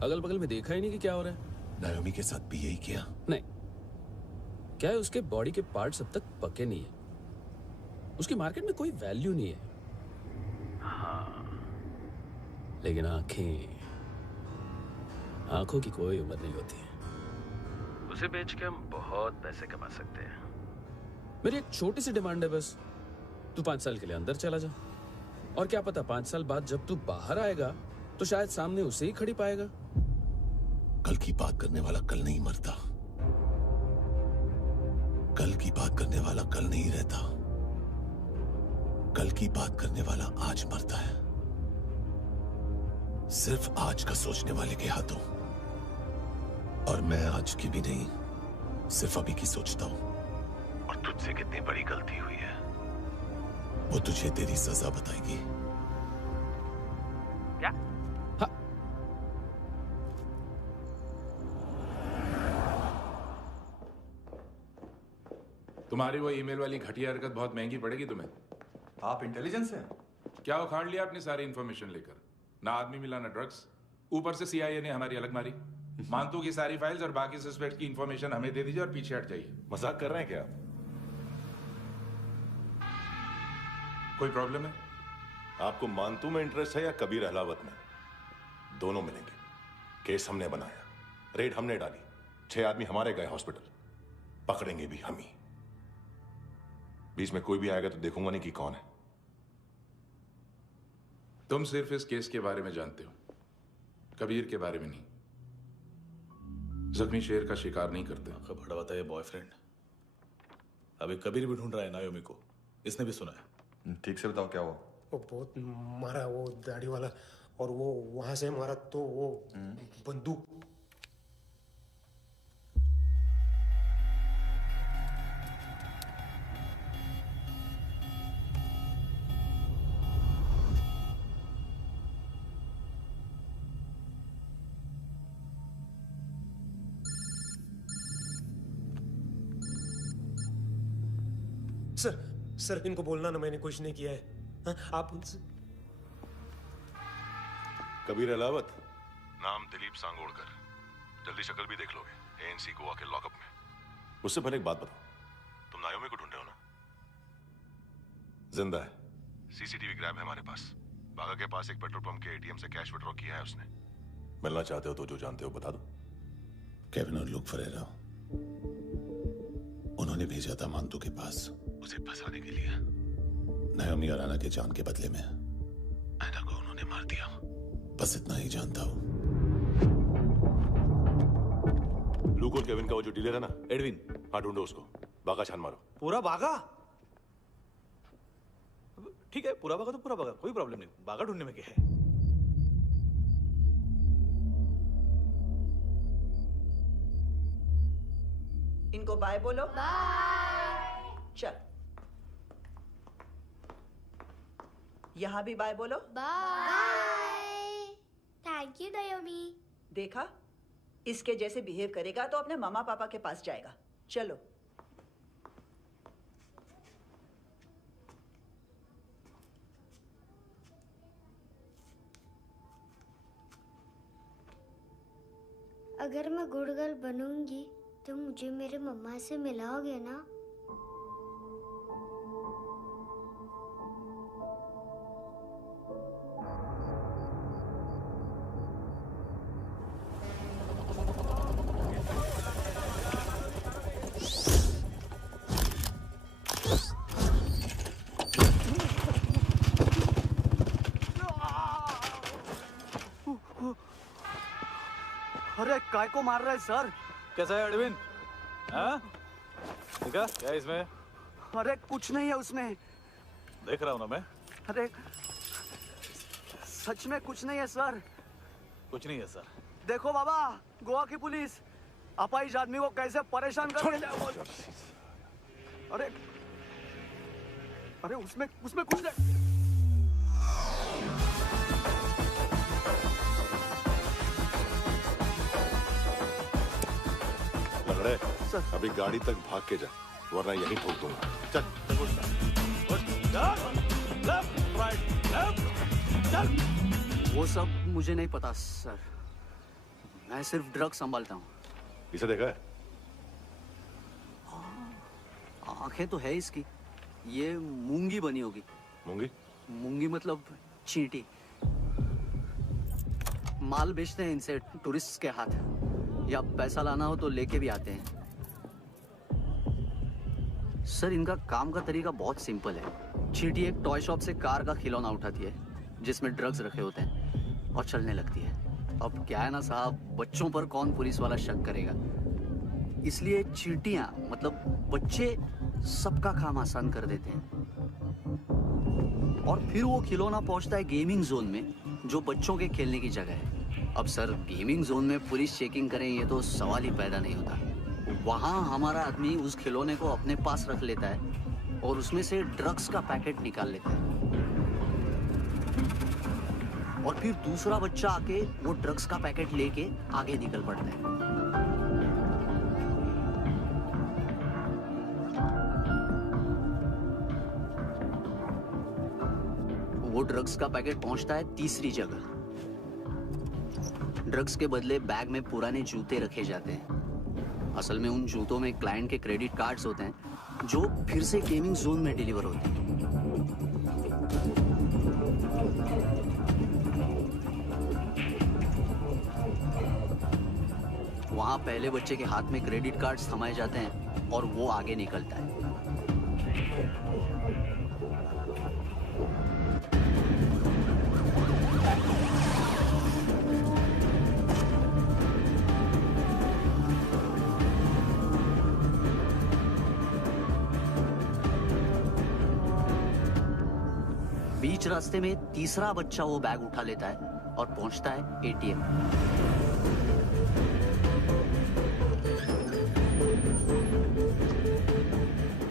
अगल बगल में देखा ही नहीं कि क्या हो रहा है। नायोमी के साथ भी यही किया? नहीं, क्या है उसके बॉडी के पार्ट्स अब तक पके नहीं है, उसकी मार्केट में कोई वैल्यू नहीं है। हाँ, लेकिन आंखों की कोई उम्र नहीं होती है। उसे बेच के हम बहुत पैसे कमा सकते हैं। मेरी एक छोटी सी डिमांड है बस, तू 5 साल के लिए अंदर चला जा, और क्या पता 5 साल बाद जब तू बाहर आएगा तो शायद सामने उसे ही खड़ी पाएगा। कल की बात करने वाला कल नहीं मरता, कल की बात करने वाला कल नहीं रहता, कल की बात करने वाला आज मरता है। सिर्फ आज का सोचने वाले के हाथों। और मैं आज की भी नहीं, सिर्फ अभी की सोचता हूं। और तुझसे कितनी बड़ी गलती हुई है वो तुझे तेरी सजा बताएगी। क्या? हाँ। तुम्हारी वो ईमेल वाली घटिया हरकत बहुत महंगी पड़ेगी तुम्हें। आप इंटेलिजेंस हैं? क्या उखाड़ लिया अपनी सारी इंफॉर्मेशन लेकर? ना आदमी मिला ना ड्रग्स, ऊपर से CIA ने हमारी अलग मारी। मानतू की सारी फाइल्स और बाकी सस्पेक्ट की इंफॉर्मेशन हमें दे दीजिए और पीछे हट जाइए। मजाक कर रहे हैं क्या? कोई प्रॉब्लम है? आपको मानतू में इंटरेस्ट है या कबीर अहलावत में? दोनों मिलेंगे। केस हमने बनाया, रेड हमने डाली, 6 आदमी हमारे गए हॉस्पिटल, पकड़ेंगे भी हम ही। बीच में कोई भी आएगा तो देखूंगा नहीं कि कौन है। तुम सिर्फ इस केस के बारे में जानते हो, कबीर के बारे में नहीं। जख्मी शेर का शिकार नहीं करते। बड़ा बताया ये बॉयफ्रेंड अभी कबीर भी ढूंढ रहा है नायोमी को, इसने भी सुना है। ठीक से बताओ क्या हुआ? वो बहुत मारा, वो दाढ़ी वाला, और वो वहां से मारा तो वो बंदूक। सर इनको बोलना ना मैंने कुछ नहीं किया है। हाँ, आप उनसे। कबीर अहलावत, नाम दिलीप सांगोड़कर। जल्दी शक्ल भी देख लोगे ANC गोवा के लॉकअप में। मुझसे पहले एक बात बताओ, तुम नायोमी को ढूंढ रहे हो ना? जिंदा है, CCTV ग्रैब है हमारे पास। बागा के पास एक पेट्रोल पंप के ATM से कैश विड्रॉ किया है उसने। मिलना चाहते हो तो जो जानते हो बता दो। केविन और लुक फरेरा, उन्होंने भेजा था मानतू के पास उसे फंसाने के लिए। नायोमी और आना के जान के बदले में आना को उन्होंने मार दिया। बस इतना ही जानता हूं। लूक और केविन का वो जो डीलर है ना, एडविन, हाँ ढूंढो उसको। बागा छान मारो। पूरा बागा? ठीक है, पूरा बागा तो पूरा बागा, कोई प्रॉब्लम नहीं। बागा ढूंढने में क्या है? इनको बाय बोलो। बाय। चल, यहां भी बाय बोलो। बाय। Thank you नायोमी। देखा, इसके जैसे बिहेव करेगा तो अपने मामा पापा के पास जाएगा। चलो। अगर मैं गुड गर्ल बनूंगी तो मुझे मेरे मम्मा से मिलाओगे ना? अरे काय को मार रहा है सर? कैसा है एडविन? हाँ? देखा क्या इसमें? अरे कुछ नहीं है उसमें। देख रहा हूँ ना मैं। अरे सच में कुछ नहीं है सर। कुछ नहीं है सर। देखो बाबा, गोवा की पुलिस अपाहिज आदमी को कैसे परेशान कर रही है। अरे अरे उसमें कुछ नहीं। लंगड़े, अभी गाड़ी तक भाग के जा, वरना यहीं ठोक दूंगा। चल। वो सब मुझे नहीं पता सर, मैं सिर्फ ड्रग संभालता हूँ। इसे देखा है? आंखें तो है इसकी। ये मूंगी बनी होगी। मूंगी? मूंगी मतलब चींटी। माल बेचते हैं इनसे टूरिस्ट के हाथ, या पैसा लाना हो तो लेके भी आते हैं। सर इनका काम का तरीका बहुत सिंपल है। चींटी एक टॉय शॉप से कार का खिलौना उठाती है जिसमें ड्रग्स रखे होते हैं और चलने लगती है। अब क्या है ना साहब, बच्चों पर कौन पुलिस वाला शक करेगा, इसलिए चींटियां मतलब बच्चे सबका काम आसान कर देते हैं। और फिर वो खिलौना पहुंचता है गेमिंग जोन में, जो बच्चों के खेलने की जगह है। अब सर गेमिंग जोन में पुलिस चेकिंग करें ये तो सवाल ही पैदा नहीं होता। वहां हमारा आदमी उस खिलौने को अपने पास रख लेता है और उसमें से ड्रग्स का पैकेट निकाल लेता है, और फिर दूसरा बच्चा आके वो ड्रग्स का पैकेट लेके आगे निकल पड़ता है। वो ड्रग्स का पैकेट पहुंचता है तीसरी जगह। ड्रग्स के बदले बैग में पुराने जूते रखे जाते हैं। असल में उन जूतों में क्लाइंट के क्रेडिट कार्ड्स होते हैं जो फिर से गेमिंग जोन में डिलीवर होते हैं। वहां पहले बच्चे के हाथ में क्रेडिट कार्ड्स थमाए जाते हैं और वो आगे निकलता है। बीच रास्ते में तीसरा बच्चा वो बैग उठा लेता है और पहुंचता है एटीएम।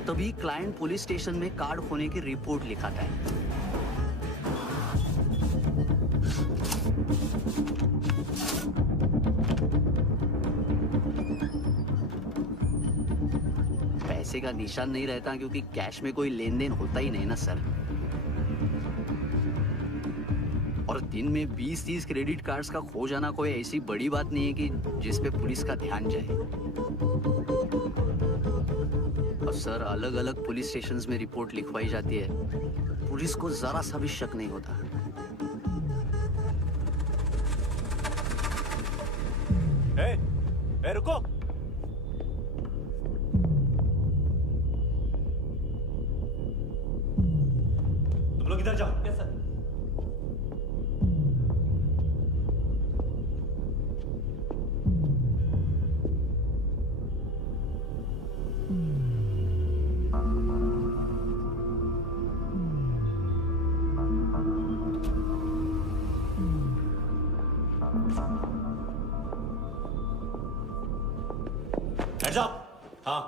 तभी क्लाइंट पुलिस स्टेशन में कार्ड खोने की रिपोर्ट लिखाता है। पैसे का निशान नहीं रहता क्योंकि कैश में कोई लेन देन होता ही नहीं ना सर। और दिन में 20-30 क्रेडिट कार्ड्स का खो जाना कोई ऐसी बड़ी बात नहीं है कि जिस पे पुलिस का ध्यान जाए। और सर अलग अलग पुलिस स्टेशंस में रिपोर्ट लिखवाई जाती है, पुलिस को जरा सा भी शक नहीं होता। ए, रुको। तुम लोग इधर जाओ। Yes sir. Heads up! हाँ।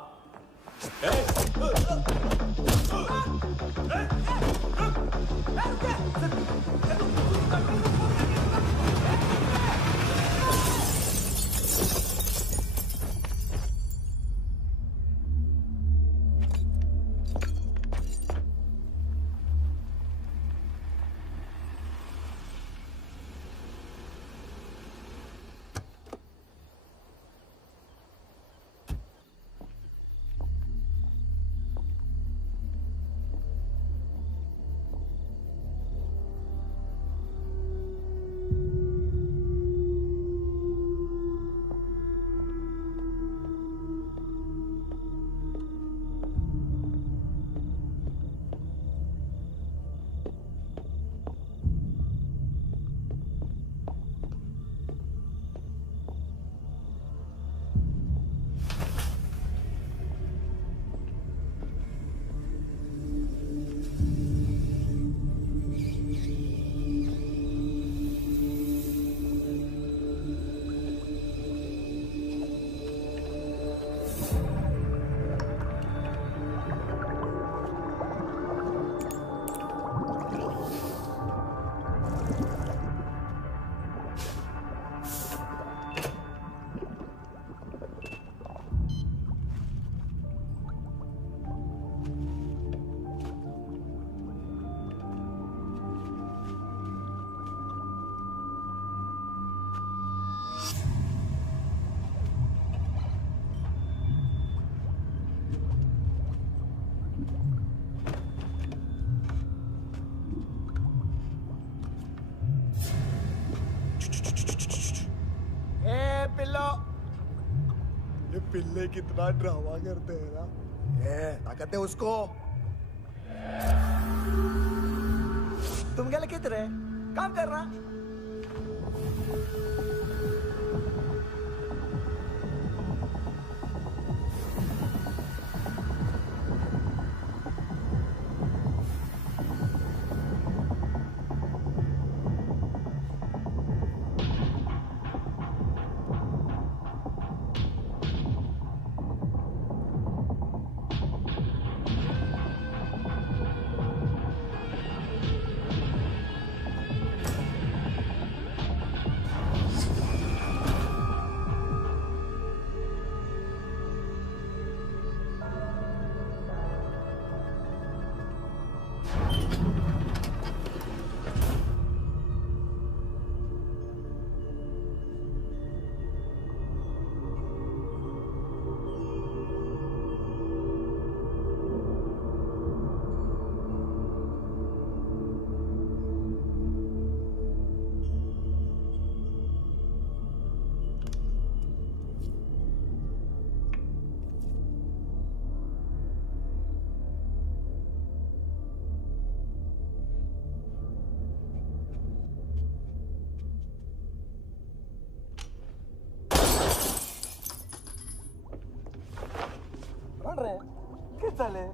ये पिल्ले कितना ड्रामा करते हैं ना। ताकत है उसको। तुम क्या लिखित रहे? काम कर रहा। चले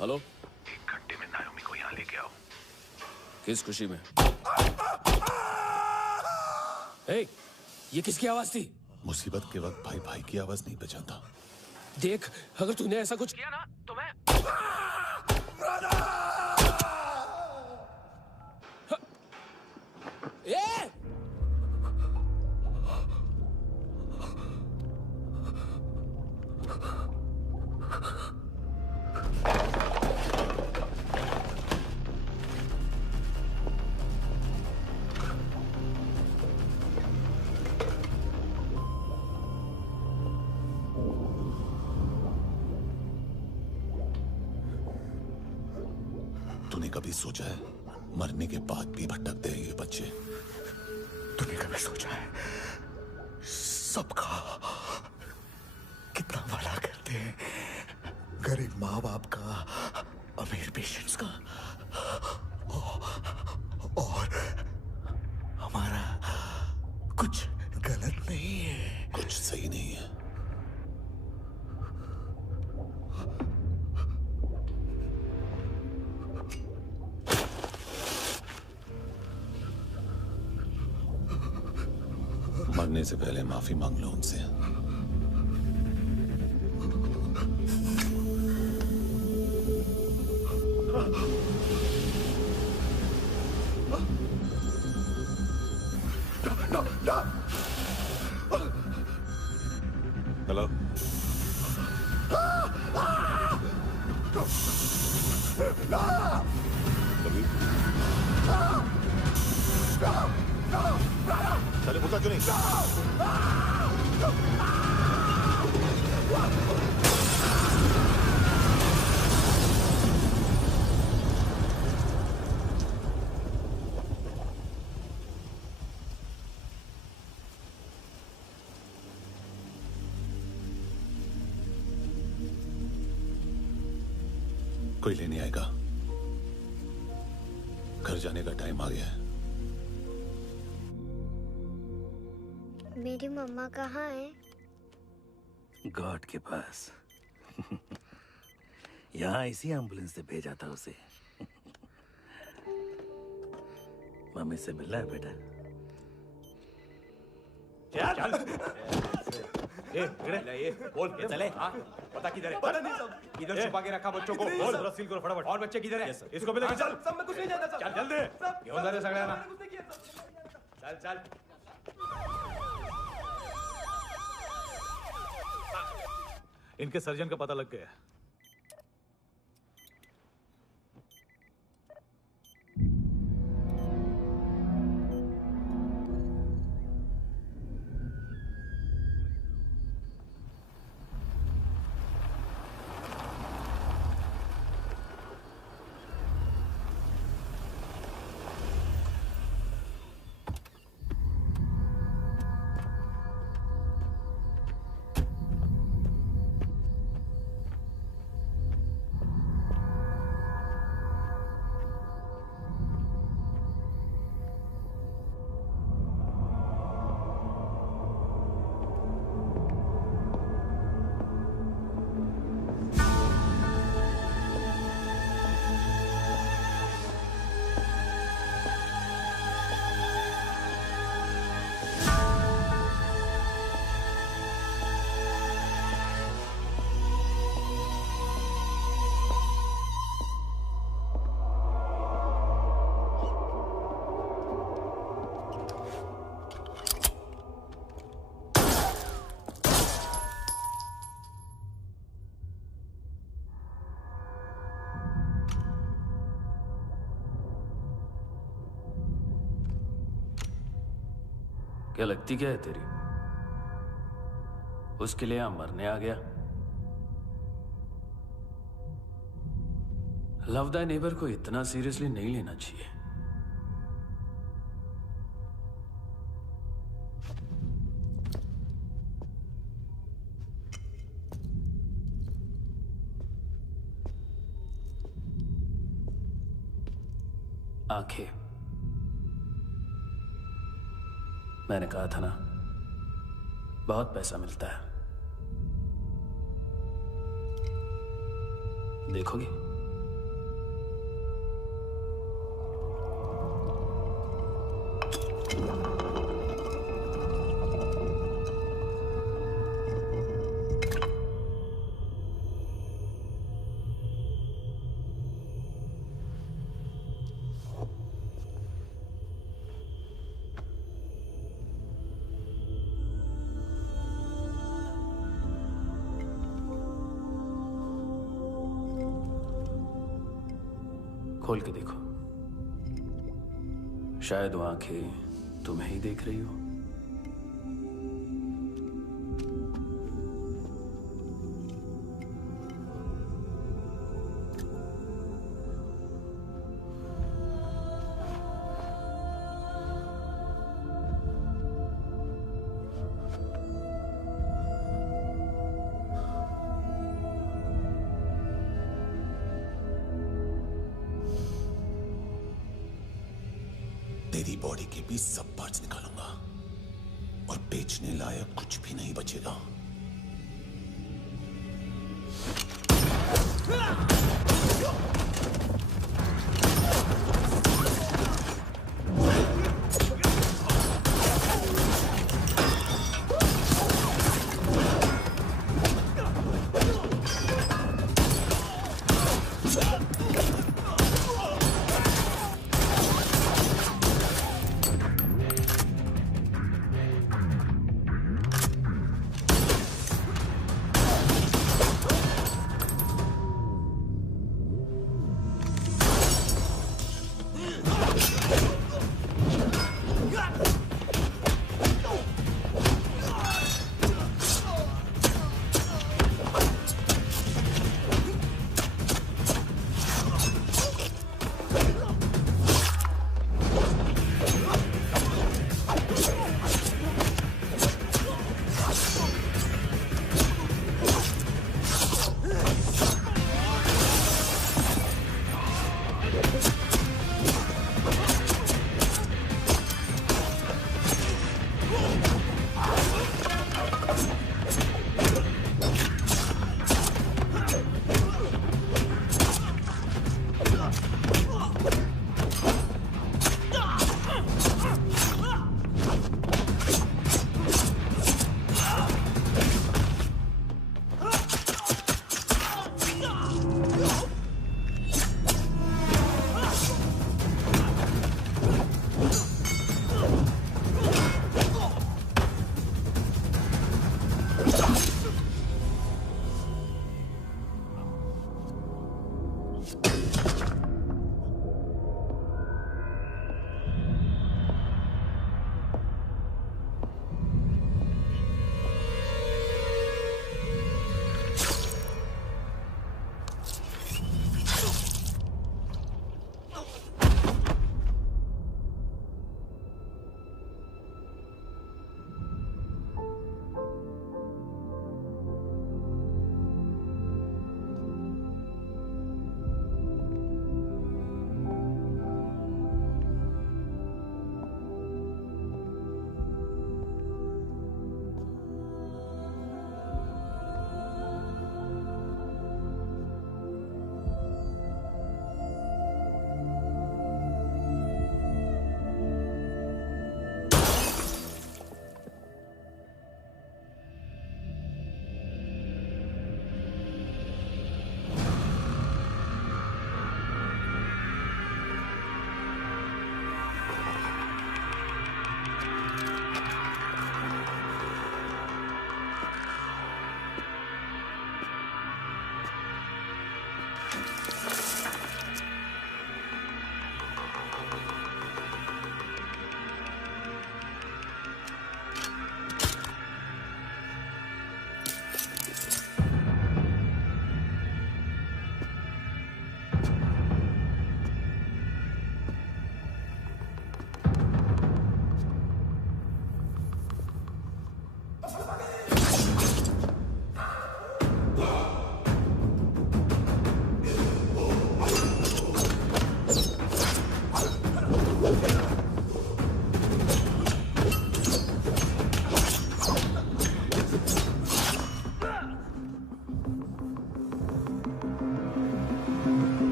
हेलो, एक घंटे में नायोमी को यहाँ लेके आओ। किस खुशी में? हे, ये किसकी आवाज थी? मुसीबत के वक्त भाई भाई की आवाज नहीं पहचानता। देख, अगर तूने ऐसा कुछ किया ना तो मैं तूने कभी सोचा है मरने के बाद भी भटकते हैं ये बच्चे? तूने कभी सोचा है सबका कितना भला करते हैं? गरीब माँ बाप का, अमीर पेशेंट्स का, और हमारा कुछ गलत नहीं है, कुछ सही नहीं है। मरने से पहले माफी मांग लो उनसे। हेलो, कभी चले बोलता क्यों नहीं? कोई लेने आएगा? घर जाने का टाइम आ गया है। मेरी मम्मा कहाँ है? गॉड के पास। यहाँ इसी एम्बुलेंस से भेजा था उसे। मम्मी से मिलना है बेटा। चल ये बोल चले। पता किधर है? पता नहीं सब। इधर छुपा के रखा बच्चों को। बोल जरा सील करो फटाफट। और बच्चे किधर है? इसको भी लेके चल। सब में कुछ नहीं जानता। चल जल्दी। घेऊन जा रे सगळ्यांना। चल चल। इनके सर्जन का पता लग गया। क्या लगती क्या है तेरी? उसके लिए यहां मरने आ गया? लव द नेबर को इतना सीरियसली नहीं लेना चाहिए। आंखें, मैंने कहा था ना, बहुत पैसा मिलता है। देखोगे? खोल के देखो, शायद वो आंखें तुम्हें ही देख रही हो। तेरी बॉडी के भी सब पार्ट्स निकालूंगा और बेचने लायक कुछ भी नहीं बचेगा।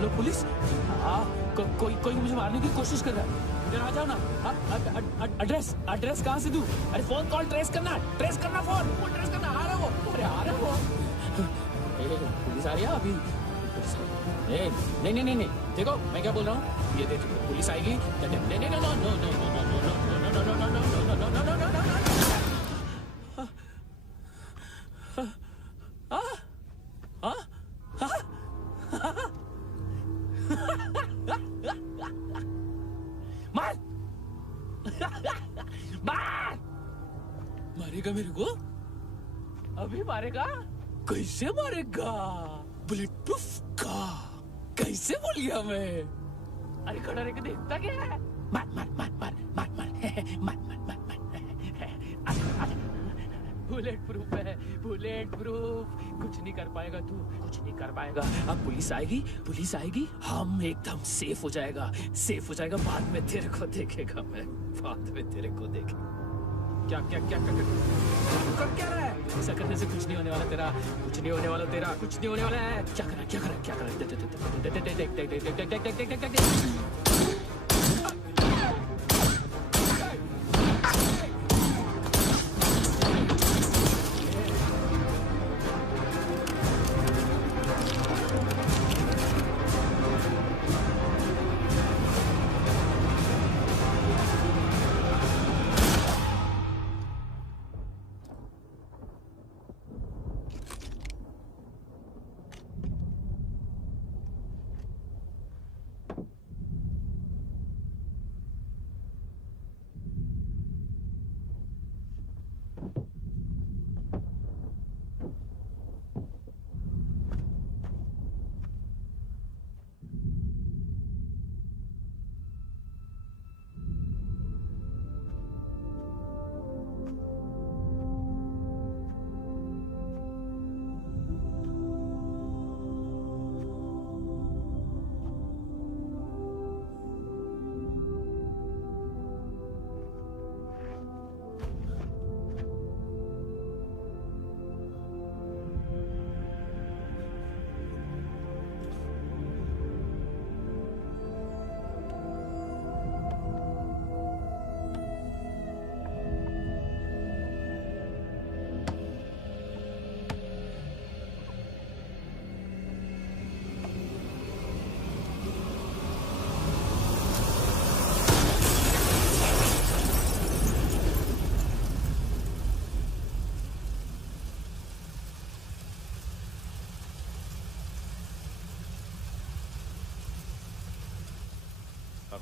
Hello police. कोई मुझे मारने की कोशिश कर रहा है। इधर आ जाओ ना। एड्रेस कहाँ से दूं? अरे फोन कॉल ट्रेस करना फोन ट्रेस करना। आ रहा वो। अरे आ रहा वो। पुलिस आ रही है अभी। नहीं देखो मैं क्या बोल रहा हूँ। ये देखो पुलिस आएगी। मारेगा मेरे को? अभी मारेगा? कैसे मारेगा? बुलेट प्रूफ का। कैसे बोल गया मैं? अरे खड़ा रह के देखता क्या है? मार बुलेट प्रूफ है, बुलेट प्रूफ। कुछ नहीं कर पाएगा तू, कुछ नहीं कर पाएगा। अब पुलिस आएगी, हम एकदम सेफ हो जाएगा। बाद में तेरे को देखेगा मैं, क्या कर क्या रहा है? ऐसा करने से कुछ नहीं होने वाला तेरा, कुछ नहीं होने वाला है। क्या कर देख।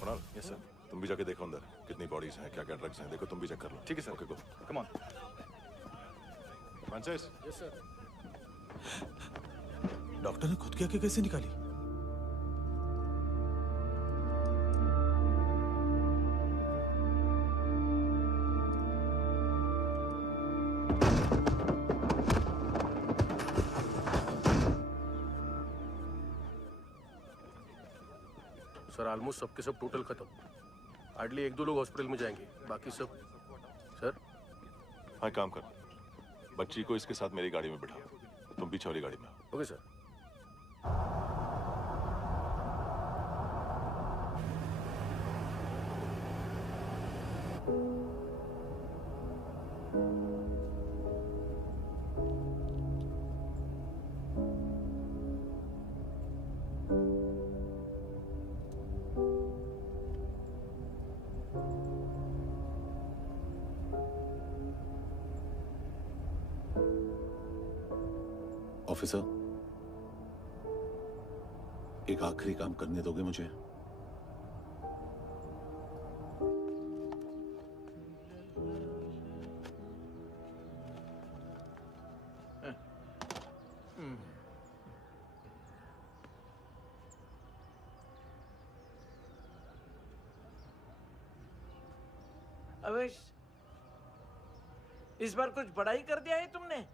Kunal, yes sir. तुम भी जाके देखो अंदर कितनी बॉडीज हैं, क्या क्या ड्रग्स हैं। देखो तुम भी चेक कर लो। ठीक है sir. Okay go. Come on. Francis. Yes sir. Doctor ने खुद की आंखें कैसे निकाली? सर ऑलमोस्ट सबके सब टोटल खत्म। हार्डली 1-2 लोग हॉस्पिटल में जाएंगे, बाकी सब। सर हाँ, काम कर, बच्ची को इसके साथ मेरी गाड़ी में बिठा, तुम पीछे वाली गाड़ी में। Okay sir. ऑफिसर, एक आखिरी काम करने दोगे मुझे? अवेश, इस बार कुछ बड़ा ही कर दिया है तुमने।